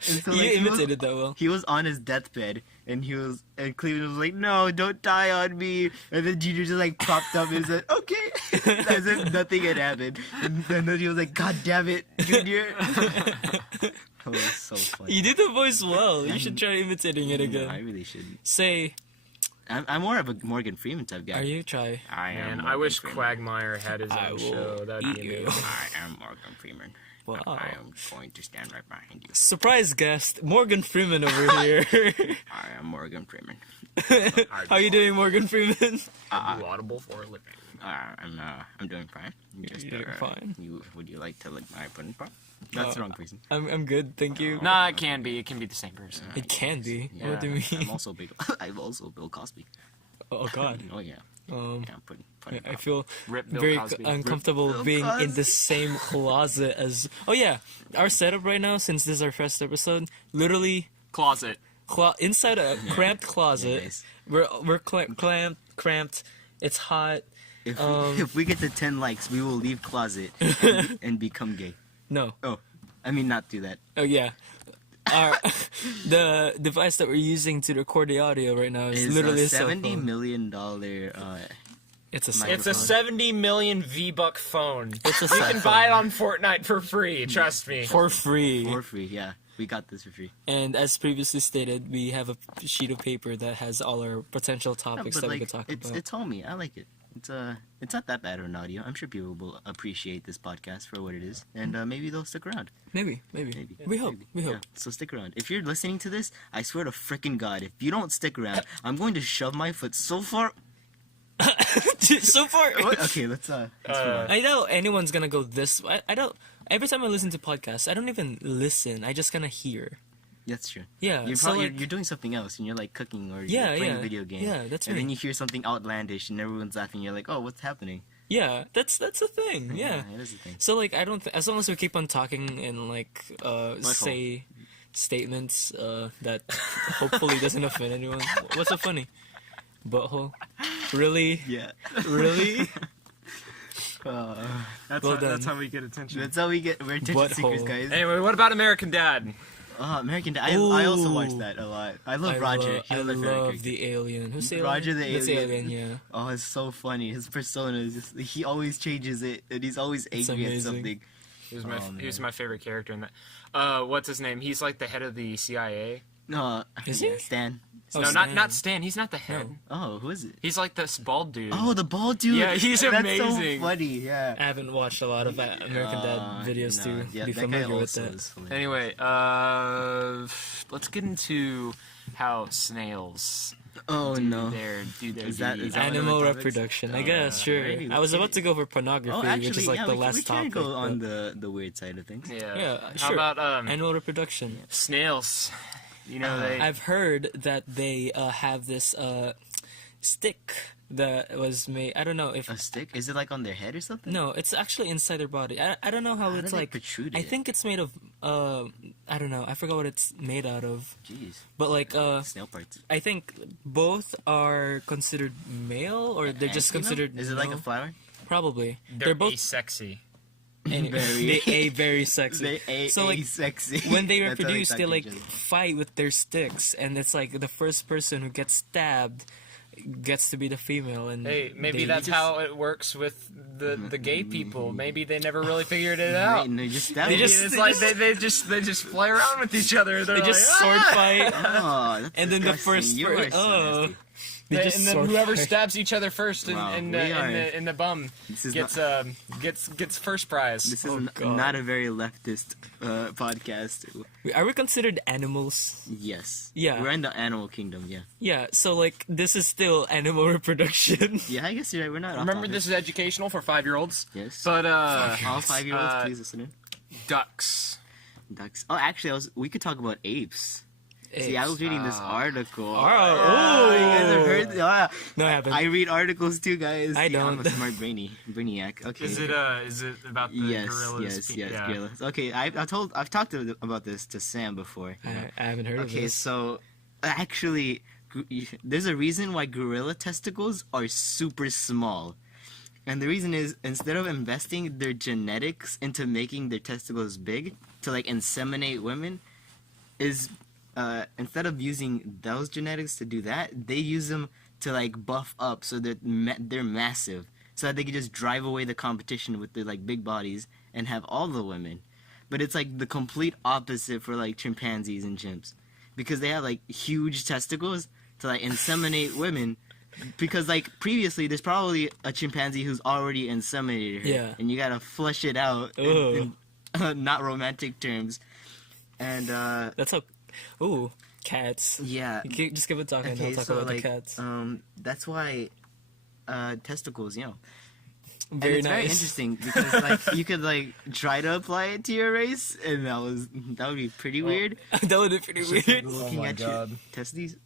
so You like, imitated that well. he was on his deathbed, and Cleveland was like, "No, don't die on me." And then Junior just like propped up and said, "Okay," as if nothing had happened. And then he was like, "God damn it, Junior!" That was so funny. You did the voice well. You I'm- should try imitating it No, again. I really shouldn't. Say, I'm more of a Morgan Freeman type guy. are you try? I Man, am. I wish Morgan Quagmire had his I own will show. That'd eat be you. amazing. I am Morgan Freeman. Wow. I am going to stand right behind you. Surprise guest, Morgan Freeman over here. I am Morgan Freeman. How you doing, Morgan Freeman? I do Audible for a living. I'm doing fine. You're doing fine. Would you like to lick my pudding pop? That's the wrong person. I'm good, thank you. Nah, it can be. It can be the same person. It can be. Yeah, What do you I'm mean? also big. I'm also Bill Cosby. Oh God. Oh yeah. Um, Yeah, pudding I pop. feel Rip Bill very Cosby. uncomfortable Bill being in Cosby. the same closet as. Oh yeah, our setup right now, since this is our first episode, literally Closet. inside a cramped closet. nice. We're cramped. It's hot. If we get to 10 likes, we will leave closet and become gay. No. Oh, I mean not do that. Oh yeah. Our the device that we're using to record the audio right now is It's literally a a cell $70 phone. million It's a Microphone. It's a 70 million V-Buck phone. It's a You cell can buy it on Fortnite for free. Trust me. for free. for free. Yeah, we got this for free. And as previously stated, we have a sheet of paper that has all our potential topics that we could talk about. it's homey. I like it. It's not that bad of an audio. I'm sure people will appreciate this podcast for what it is, and maybe they'll stick around. Maybe. Maybe. We hope. Maybe. We hope. Yeah, so stick around. If you're listening to this, I swear to frickin' God, if you don't stick around, I'm going to shove my foot so far. So far, Okay, let's move on. I know anyone's gonna go this. I don't. Every time I listen to podcasts, I don't even listen. I just kinda hear. That's true. Yeah. You're, so probably, like, you're doing something else, and you're like cooking or Yeah, you're playing yeah. a video game. Yeah, that's And me. then you hear something outlandish, and everyone's laughing. You're like, oh, what's happening? yeah, that's a thing. Yeah. it is a thing. So like, I don't. As long as we keep on talking and like say statements that hopefully doesn't offend anyone. What's so funny? Butthole. Really? Yeah. Really? That's, Well done. how we get attention. That's how we're attention Butthole. seekers, guys. Anyway, what about American Dad? American Dad. I also watched that a lot. I love Roger. I He's my favorite love character. the alien. Who's the alien? Roger the That's alien. alien, yeah. Oh, it's so funny. His persona is just, he always changes it, and he's always It's angry at amazing. something. He Oh, was my favorite character in that. What's his name? He's like the head of the CIA. No, Is he? Stan. Oh, no, Stan. not Stan. He's not the head. No. Oh, who is it? He's like this bald dude. Oh, the bald dude. Yeah, he's That's amazing. so funny. Yeah. I haven't watched a lot of American Dad videos to be familiar with that. Anyway, let's get into how snails Oh no. do their Is that- deeds. is that- Animal topics? reproduction, I guess, sure. Alrighty, I was let's about to go for pornography, Oh, which actually, is like yeah, the we last can topic. go on but- the weird side of things. Yeah. sure. How about Animal reproduction. snails? You know they. I've heard that they have this stick that was made. I don't know if. A stick? Is it like on their head or something? No, it's actually inside their body. I don't know how How it's do they like. protrude I it? think it's made of. I don't know. I forgot what it's made out of. Jeez. But like Snail parts. I think both are considered male, or they're just And female? considered. Is it like a no? flower? Probably. they're both sexy. they a very sexy. They So, like, sexy. When they That's how reproduce, talk they to like each other. fight with their sticks, and it's like the first person who gets stabbed gets to be the female. And Hey, maybe they- that's just- how it works with the gay people. Maybe they never really figured it Wait, out. no, just stab They it. just- It's like they just play around with each other. They're they like, just sword fight, Oh, that's and then the disgusting. first You are person. so Oh, nasty. they just and then sword whoever fight. stabs each other first Wow, in we are- the bum This is gets gets first prize. This is God. not a very leftist podcast. Are we considered animals? Yes. Yeah. We're in the animal kingdom, yeah. Yeah. So like, this is still animal reproduction. Yeah, I guess you're right. We're not off Remember, topic. this is educational for 5-year-olds. Yes. But All 5-year-olds, please listen in. ducks. Ducks. Oh, actually, we could talk about apes. See, I was reading this article. Oh, you guys have heard? No, I haven't. I read articles too, guys. I See, I'm don't. a smart brainiac. Okay. Is it about the Yes, gorillas? yes, Yeah. gorillas. Okay, I've talked about this to Sam before. I haven't heard of Okay, this. so actually, there's a reason why gorilla testicles are super small. And the reason is, instead of investing their genetics into making their testicles big to like inseminate women, is instead of using those genetics to do that, they use them to like buff up so that they're massive, so that they can just drive away the competition with their like big bodies and have all the women. But it's like the complete opposite for like chimpanzees and chimps, because they have like huge testicles to like inseminate women. Because like previously, there's probably a chimpanzee who's already inseminated her, Yeah. and you gotta flush it out in not romantic terms. And That's how. Ooh, cats. yeah, Just keep it talking. okay, I'll talk so about like the cats. that's why testicles, and Very it's nice. very interesting because like you could like try to apply it to your race, and that would be pretty weird. That would be pretty weird. Looking Oh my at God. your testes.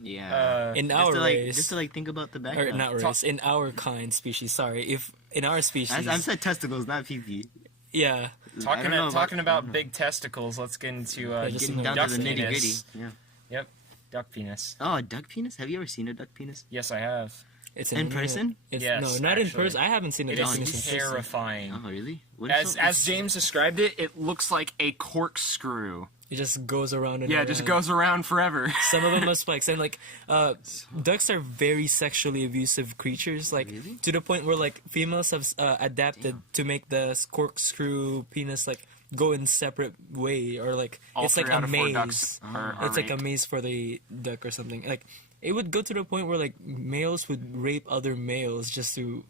Yeah. In just our to, like, race, just to like think about the or background. not race, in our kind species. Sorry, if in our species, I said testicles, not pee. yeah. Talking about big testicles, let's get into just Getting no. down duck to the nitty gritty. penis. Yeah. Yep, duck penis. Oh, a duck penis? Have you ever seen a duck penis? Yes, I have. It's In person? It's, Yes, no, not in actually. person. I haven't seen a It duck is penis in is person. terrifying. Oh, really? What As is James described it, it looks like a corkscrew. It just goes around and Yeah, around. it just goes around forever. Some of them have spikes, and like ducks are very sexually abusive creatures. Like Really? to the point where like females have adapted to make the corkscrew penis like go in separate way, or like All it's like 3 a out of 4 maze. ducks are It's like a raped. maze for the duck or something. Like it would go to the point where like males would rape other males just to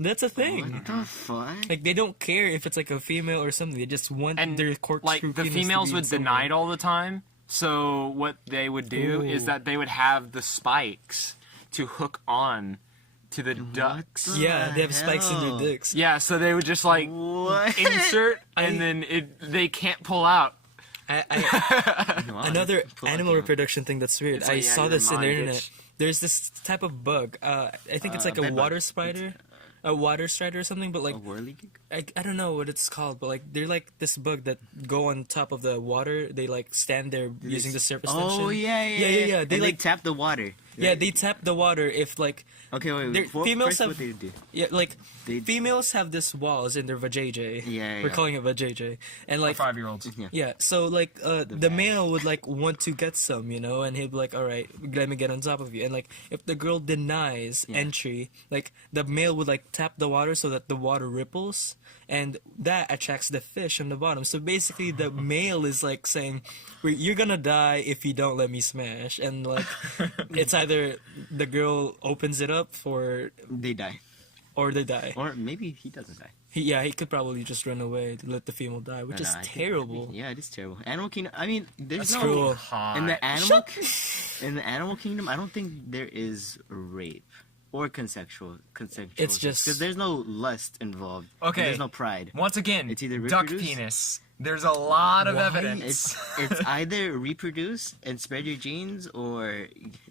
that's a thing. What the fuck? Like they don't care if it's like a female or something. They just want And their corkscrew like the penis to females be would somewhere. deny it all the time. So what they would do is Ooh. that they would have the spikes to hook on to the ducks. Yeah, they have spikes in hell? their dicks. Yeah, so they would just like What? insert I- and then they can't pull out. Wow, Another pull out, animal yeah. reproduction thing that's weird. It's I like, yeah, saw you're this in the mine, internet. bitch. There's this type of bug. I think it's like a bedbug. water spider, a water strider or something. But like, A whirligig? I don't know what it's called. But like, they're like this bug that go on top of the water. They like stand there using the surface tension. Oh, yeah. Yeah. They and like tap the water. Yeah, they tap the water if like Okay, wait. They're- females first, have- what they do? yeah like They- females have this walls in their vajayjay. Yeah, We're yeah. calling it vajayjay, and For like 5-year-olds. yeah, so like the bag. male would like want to get some, you know, and he'd be like, all right, let me get on top of you, and like if the girl denies Yeah. entry, like the male would like tap the water so that the water ripples, and that attracts the fish on the bottom. So basically, the male is like saying, "You're gonna die if you don't let me smash," and like it's either the girl opens it up They die. or they die. Or maybe he doesn't die. He could probably just run away to let the female die, which is I think- terrible. yeah, it is terrible. Animal Kingdom. I mean, there's That's no cruel. Hot. in the animal kingdom. I don't think there is rape or consensual. It's just- because there's no lust involved. and Okay. there's no pride. Once again, It's either duck reproduce- penis. There's a lot of Why? evidence. It's either reproduce and spread your genes, or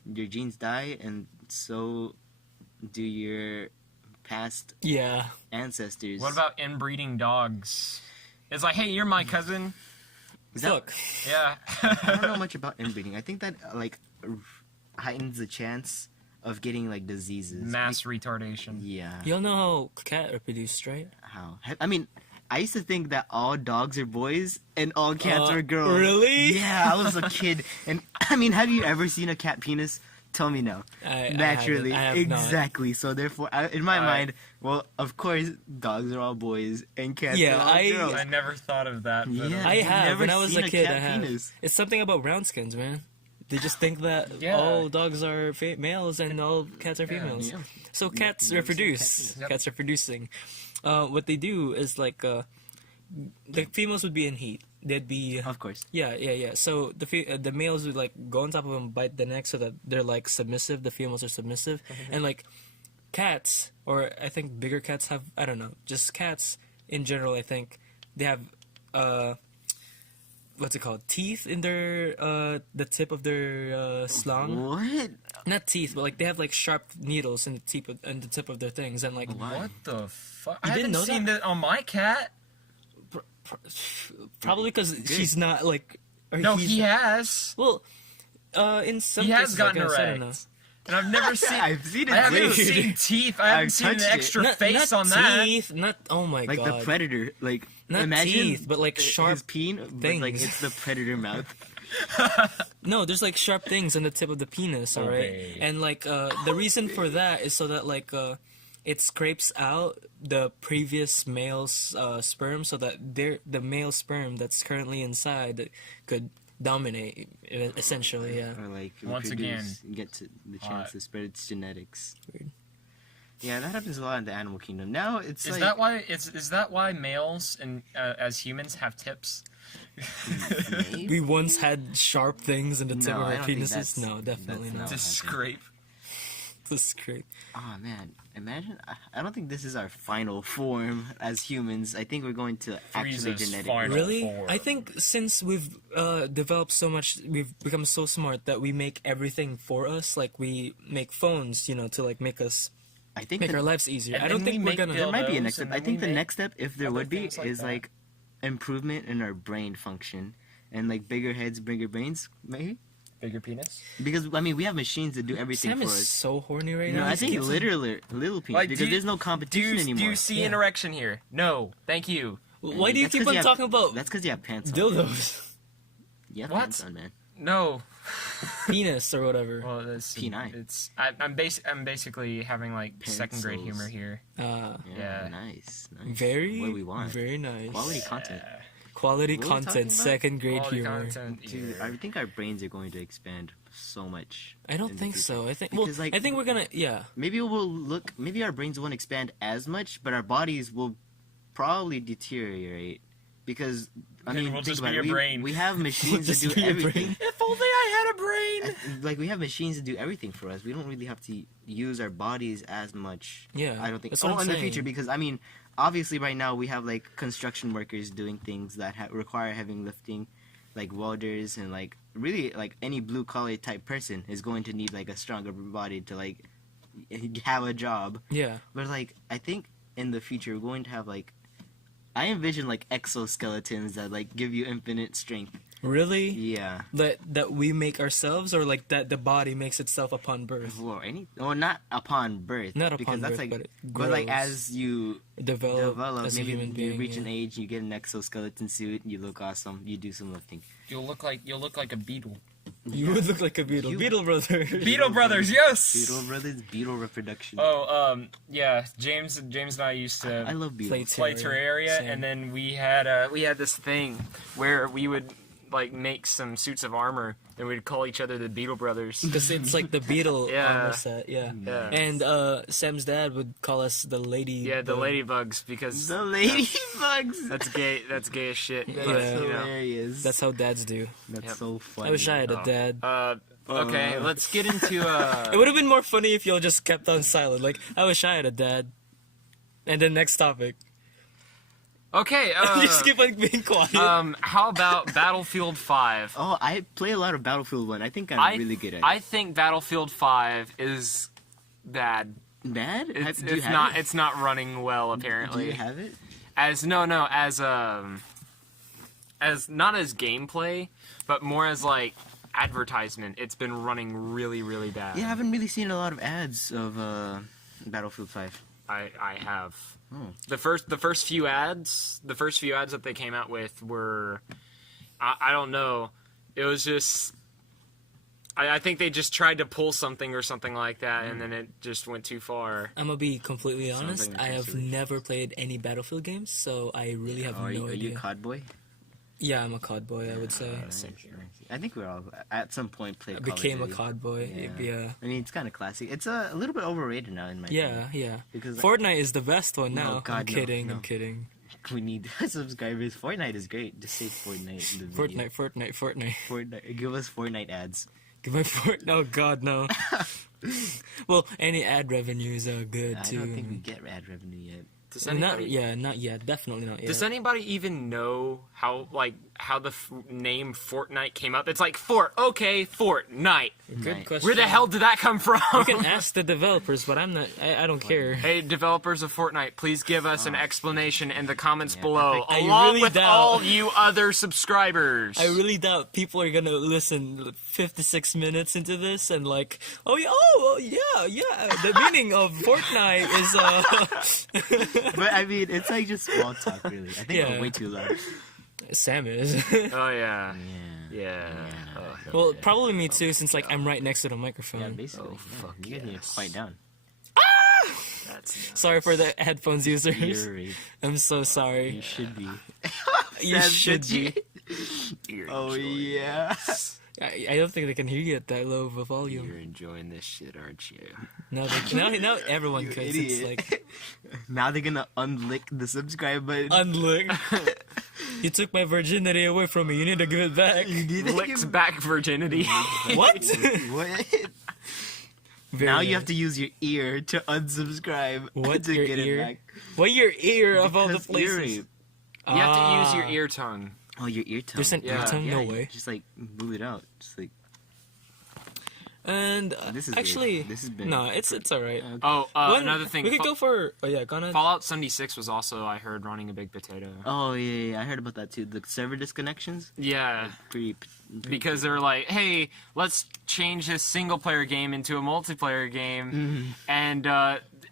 your genes die, and so do your past Yeah, ancestors. What about inbreeding dogs? It's like, hey, you're my cousin. Is that- look. Yeah. I don't know much about inbreeding. I think that like heightens the chance of getting like diseases. Mass retardation. Yeah. You all know how cat reproduced, right? How? I mean, I used to think that all dogs are boys and all cats are girls. really? Yeah, I was a kid, and I mean, have you ever seen a cat penis? Tell me no. Naturally, I have not. exactly. So therefore, in my I- mind, well, of course, dogs are all boys and cats Yeah, are all I- girls. I never thought of that. But, Yeah. I You've have. never When I was seen a a kid, cat I have. penis. It's something about brown skins, man. They just think that Yeah. all dogs are males and all cats are females. Yeah. So cats never seen a reproduce. cat penis. Yep. Cats are producing. What they do is like the females would be in heat. They'd be Of course. yeah. So the males would like go on top of them, bite the neck, so that they're like submissive. The females are submissive, and like cats, or I think bigger cats have, I don't know, just cats in general. I think they have what's it called? Teeth in their the tip of their slang. What? Not teeth, but like they have like sharp needles in the tip of their things, and like Why? What the fuck? You I didn't haven't know seen that on my cat. probably because she's not like. Or No, he's- he has. Well, in some He has cases, gotten I guess, I don't know. erect. And I've never seen. I've seen it. I haven't too. seen teeth. I haven't I've seen an touched it. extra face not on that. teeth, not oh my Like god. the predator, like Not imagine teeth, but like his sharp peen, but like things. it's the predator mouth. No, there's like sharp things on the tip of the penis, all right? Okay. And like the reason for that is so that like it scrapes out the previous male's sperm, so that the male sperm that's currently inside could dominate, essentially. Yeah. Or like Once reproduce, get to the chance hot. to spread its genetics. Weird. Yeah, that happens a lot in the animal kingdom. Now it's Is like that why? Is that why males and as humans have tips? maybe? We once had sharp things in the tip No, of I our don't think penises. that's- No, definitely that's not. not. To scrape. This is great. Oh man, imagine! I don't think this is our final form as humans. I think we're going to actually Frieza's genetic. final- Really? form. I think since we've developed so much, we've become so smart that we make everything for us. Like we make phones, you know, to like make us I think make the- our lives easier. And I don't then we think we're make gonna. there might be a dildos, next step. and I then think we the make next step, if there other would be, things like is that. like improvement in our brain function and like bigger heads, bigger brains, maybe. Bigger penis. Because I mean, we have machines that do everything Sam for is us. so horny right No, now. I He's think giving- literally little penis Like, because there's no Do competition you, anymore. do you see an Yeah. erection here? No, thank you. Why do you That's keep 'cause on have- talking about That's because you have pants on. dildos, You have What? pants on, man. No. penis, or whatever? Well, it's P9. It's I'm basically having like second grade Pencils. humor here. Yeah, Yeah. nice. Very, What we want. very nice. Quality content. Quality What are we talking content, about? second grade Quality humor. content. Dude, here. I think our brains are going to expand so much. I don't in the think future. so. I think Because, like- I think we're gonna Maybe we'll look. Maybe our brains won't expand as much, but our bodies will probably deteriorate because I Then mean, we'll think just about be it. a brain. We have machines to just do be a everything. brain. If only I had a brain. Like we have machines to do everything for us. We don't really have to use our bodies as much. Yeah, I don't think. that's what I'm in the saying. future, because I mean, obviously, right now we have like construction workers doing things that require heavy lifting, like welders and like really like any blue collar type person is going to need like a stronger body to like have a job. yeah. But like I think in the future we're going to have like I envision like exoskeletons that like give you infinite strength. Really? Yeah. That we make ourselves, or like that the body makes itself upon birth? Or not upon birth. Not because upon that's birth, like, but it but like grows. as you Develop as a maybe human being. you reach yeah. an age, you get an exoskeleton suit, you look awesome, you do some lifting. You'll look like a beetle. You would look like a beetle. You- Beetle brother. Beetle Brothers, yes. Beetle Brothers, Beetle reproduction. Oh, yeah. James and I used to I love beetles. play Terraria, Same. and then we had this thing where we would like make some suits of armor, and we'd call each other the Beetle Brothers. Because it's like the beetle Yeah. armor set, yeah. Yeah. And Sam's dad would call us the lady. Yeah, the ladybugs, because The ladybugs. that's gay. That's gay as shit. That's But, Yeah. you know. hilarious. That's how dads do. That's Yep. so funny. I wish I had a Oh. dad. Okay, let's get into It would have been more funny if y'all just kept on silent. Like, I wish I had a dad. And then next topic. Okay, You just keep on being quiet. how about Battlefield 5? Oh, I play a lot of Battlefield 1. I think I'm really good at it. I think Battlefield 5 is bad. Bad? It's, Do you it's have not it? it's not running well Do apparently. you have it? As not as gameplay, but more as like advertisement. It's been running really, really bad. Yeah, I haven't really seen a lot of ads of Battlefield 5. I have. Oh. The first few ads that they came out with were, I don't know, it was just, I think they just tried to pull something or something like that, and then it just went too far. I'm gonna be completely honest. Something I have essentially. never played any Battlefield games, so I really have Are no you idea. a COD boy? Yeah, I'm a COD boy, I would say. Same here. I think we all at some point played I Call of became a Duty. COD boy. Yeah. I mean, it's kind of classic. It's a little bit overrated now in my opinion. Yeah. Because Fortnite is the best one now. No, God, I'm no, kidding. no. I'm kidding. we need subscribers. Fortnite is great. Just say Fortnite in the video. Fortnite. Fortnite. Give us Fortnite ads. Give my Oh God, no. Well, any ad revenues are good I too. don't think we get ad revenue yet. Does Not anybody, not yet. Definitely not yet. does anybody even know how the name Fortnite came up? It's like Fortnite. Good Night. question. Where the hell did that come from? You can ask the developers, but I'm not. I don't care. Hey, developers of Fortnite, please give us an explanation in the comments Yeah, below, I along really with doubt- all you other subscribers. I really doubt people are gonna listen 56 minutes into this and like, yeah. The meaning of Fortnite is But I mean, it's like just small talk, really. I think Yeah. we're way too loud. Sam is. Oh yeah, yeah. Oh, Well, probably me too, since like I'm right next to the microphone. Yeah, basically. Oh, fuck you guys need to yes. quiet down. that's Sorry for the headphones users. You're right. I'm so You sorry. should be. You Sam, should did you- be. You're Oh enjoying yeah. this. I don't think they can hear you at that low of a volume. You're enjoying this shit, aren't you? Now everyone You could. It's idiot. like Now they're gonna unlick the subscribe button. unlicked. You took my virginity away from me. You need to give it back. You need to Licks give- back virginity. What? What? Very Now you nice. have to use your ear to unsubscribe. What, to your get ear? it back. What your ear of all the Because ear places? rape. You have to use your Ah. ear tongue. Oh, your ear tongue. There's an ear tongue? No you way. Just like move it out. Just like And This is actually, weird. This has been- no, it's alright. Oh, When- another thing. we could go for. Oh yeah, gonna. Fallout 76 was also, I heard, running a big potato. Oh yeah, I heard about that too. The server disconnections. Yeah, Pretty. because they're like, hey, let's change this single player game into a multiplayer game,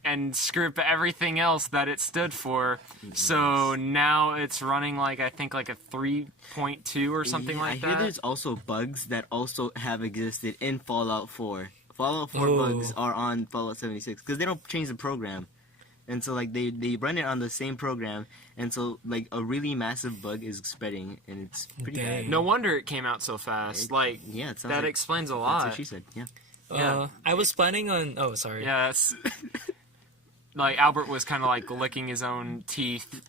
and screw everything else that it stood for. So now it's running like, I think like a 3.2 or something Yeah, like I that. hear there's also bugs that also have existed in Fallout 4. Fallout 4 Oh. bugs are on Fallout 76 because they don't change the program. And so like they run it on the same program, and so like a really massive bug is spreading, and it's pretty Dang. bad. No wonder it came out so fast. Like, Yeah, it sounds that like, explains a that's lot. what she said. Yeah. yeah. I was planning on. Oh, sorry. Yeah, that's... like, Albert was kind of like licking his own teeth.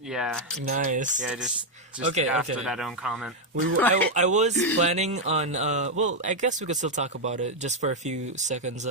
Yeah. Nice. Yeah, just Okay, after okay. that own comment. I was planning on. Well, I guess we could still talk about it just for a few seconds.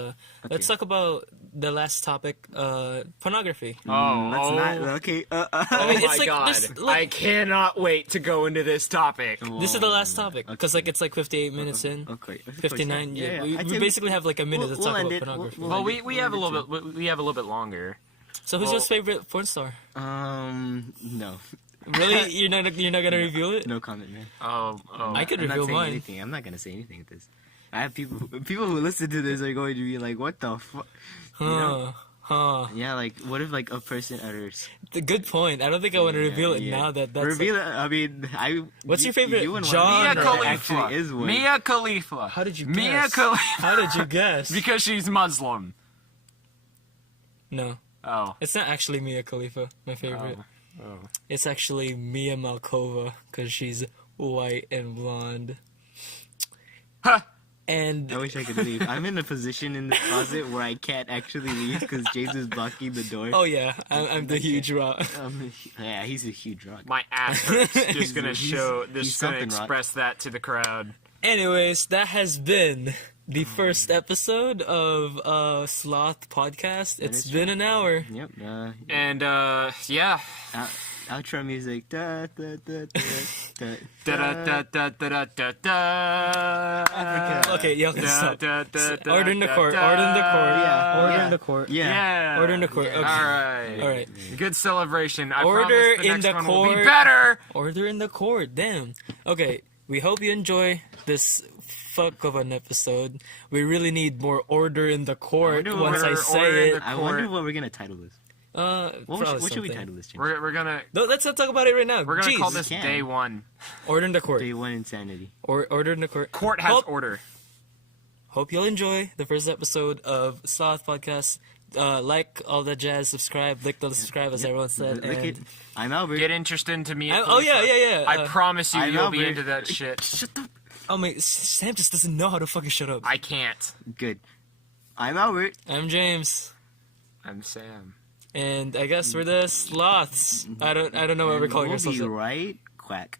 Let's talk about the last topic. Pornography. Oh, That's oh. not okay. Oh mean, it's my like- god! there's, like- I cannot wait to go into this topic. This is the last topic because like it's like 58 minutes in. Okay. 59. Yeah, I'd we say basically have like a minute we'll to talk end about it. pornography. We'll Well, end we it. have a We'll little end it bit. We have a little bit longer. So who's Well- your favorite porn star? No. Really? You're not gonna reveal it? No comment, man. Oh. I could I'm not reveal saying mine. anything. I'm not gonna say anything with this. I have people who listen to this are going to be like, what the fuck? Huh. Huh. Yeah, like, what if, like, a person utters... The good point. I don't think I want to reveal it now that that's... Reveal it, I mean, What's your favorite you wouldn't genre? want Mia to know Khalifa. there actually is one. Mia Khalifa. How did you Mia guess? Khalifa. How did you guess? Because she's Muslim. No. Oh. It's not actually Mia Khalifa, my favorite. Oh. It's actually Mia Malkova, because she's white and blonde. Ha! And I wish I could leave. I'm in a position in the closet where I can't actually leave because James is blocking the door. oh yeah, I'm the huge rock. Yeah, he's a huge rock. My ass hurts. Just gonna He's- show. he's Just gonna something, Rock. express that to the crowd. Anyways, that has been the first episode of Sloth podcast. It's is been an hour. Yep. And yeah. Outro music. Da, da, da, da, da, Da da da da da da da. Africa. Okay, y'all can Da, stop. da, da, da, Order in the da, court. da. Order in the court. Yeah. Order Yeah. in the court. Yeah. Yeah. Order in the court. Okay. All right. All right. Good celebration. I Order promise the in next the one will be court. better. Order in the court. Damn. Okay. We hope you enjoy this fuck of an episode. We really need more order in the court wonder once I order say in it. the I wonder what what we're gonna title this. What What should we title this, James? We're gonna No, let's not talk about it right now. we're gonna Jeez. call this can. day one. Order in the court. Day one insanity. Order in the court. Court has Hope- order. Hope you'll enjoy the first episode of Sloth Podcast. Like all that jazz, subscribe, click the subscribe as everyone said. Look And it. I'm Albert. Get interested into me. oh yeah, yeah, yeah. I promise you, I'm you'll be Albert. into that shit. Shut the. Oh my, Sam just doesn't know how to fucking shut up. I can't. Good. I'm Albert. I'm James, I'm Sam. and I guess we're the Sloths. I don't know what we're calling we'll ourselves. be right quack.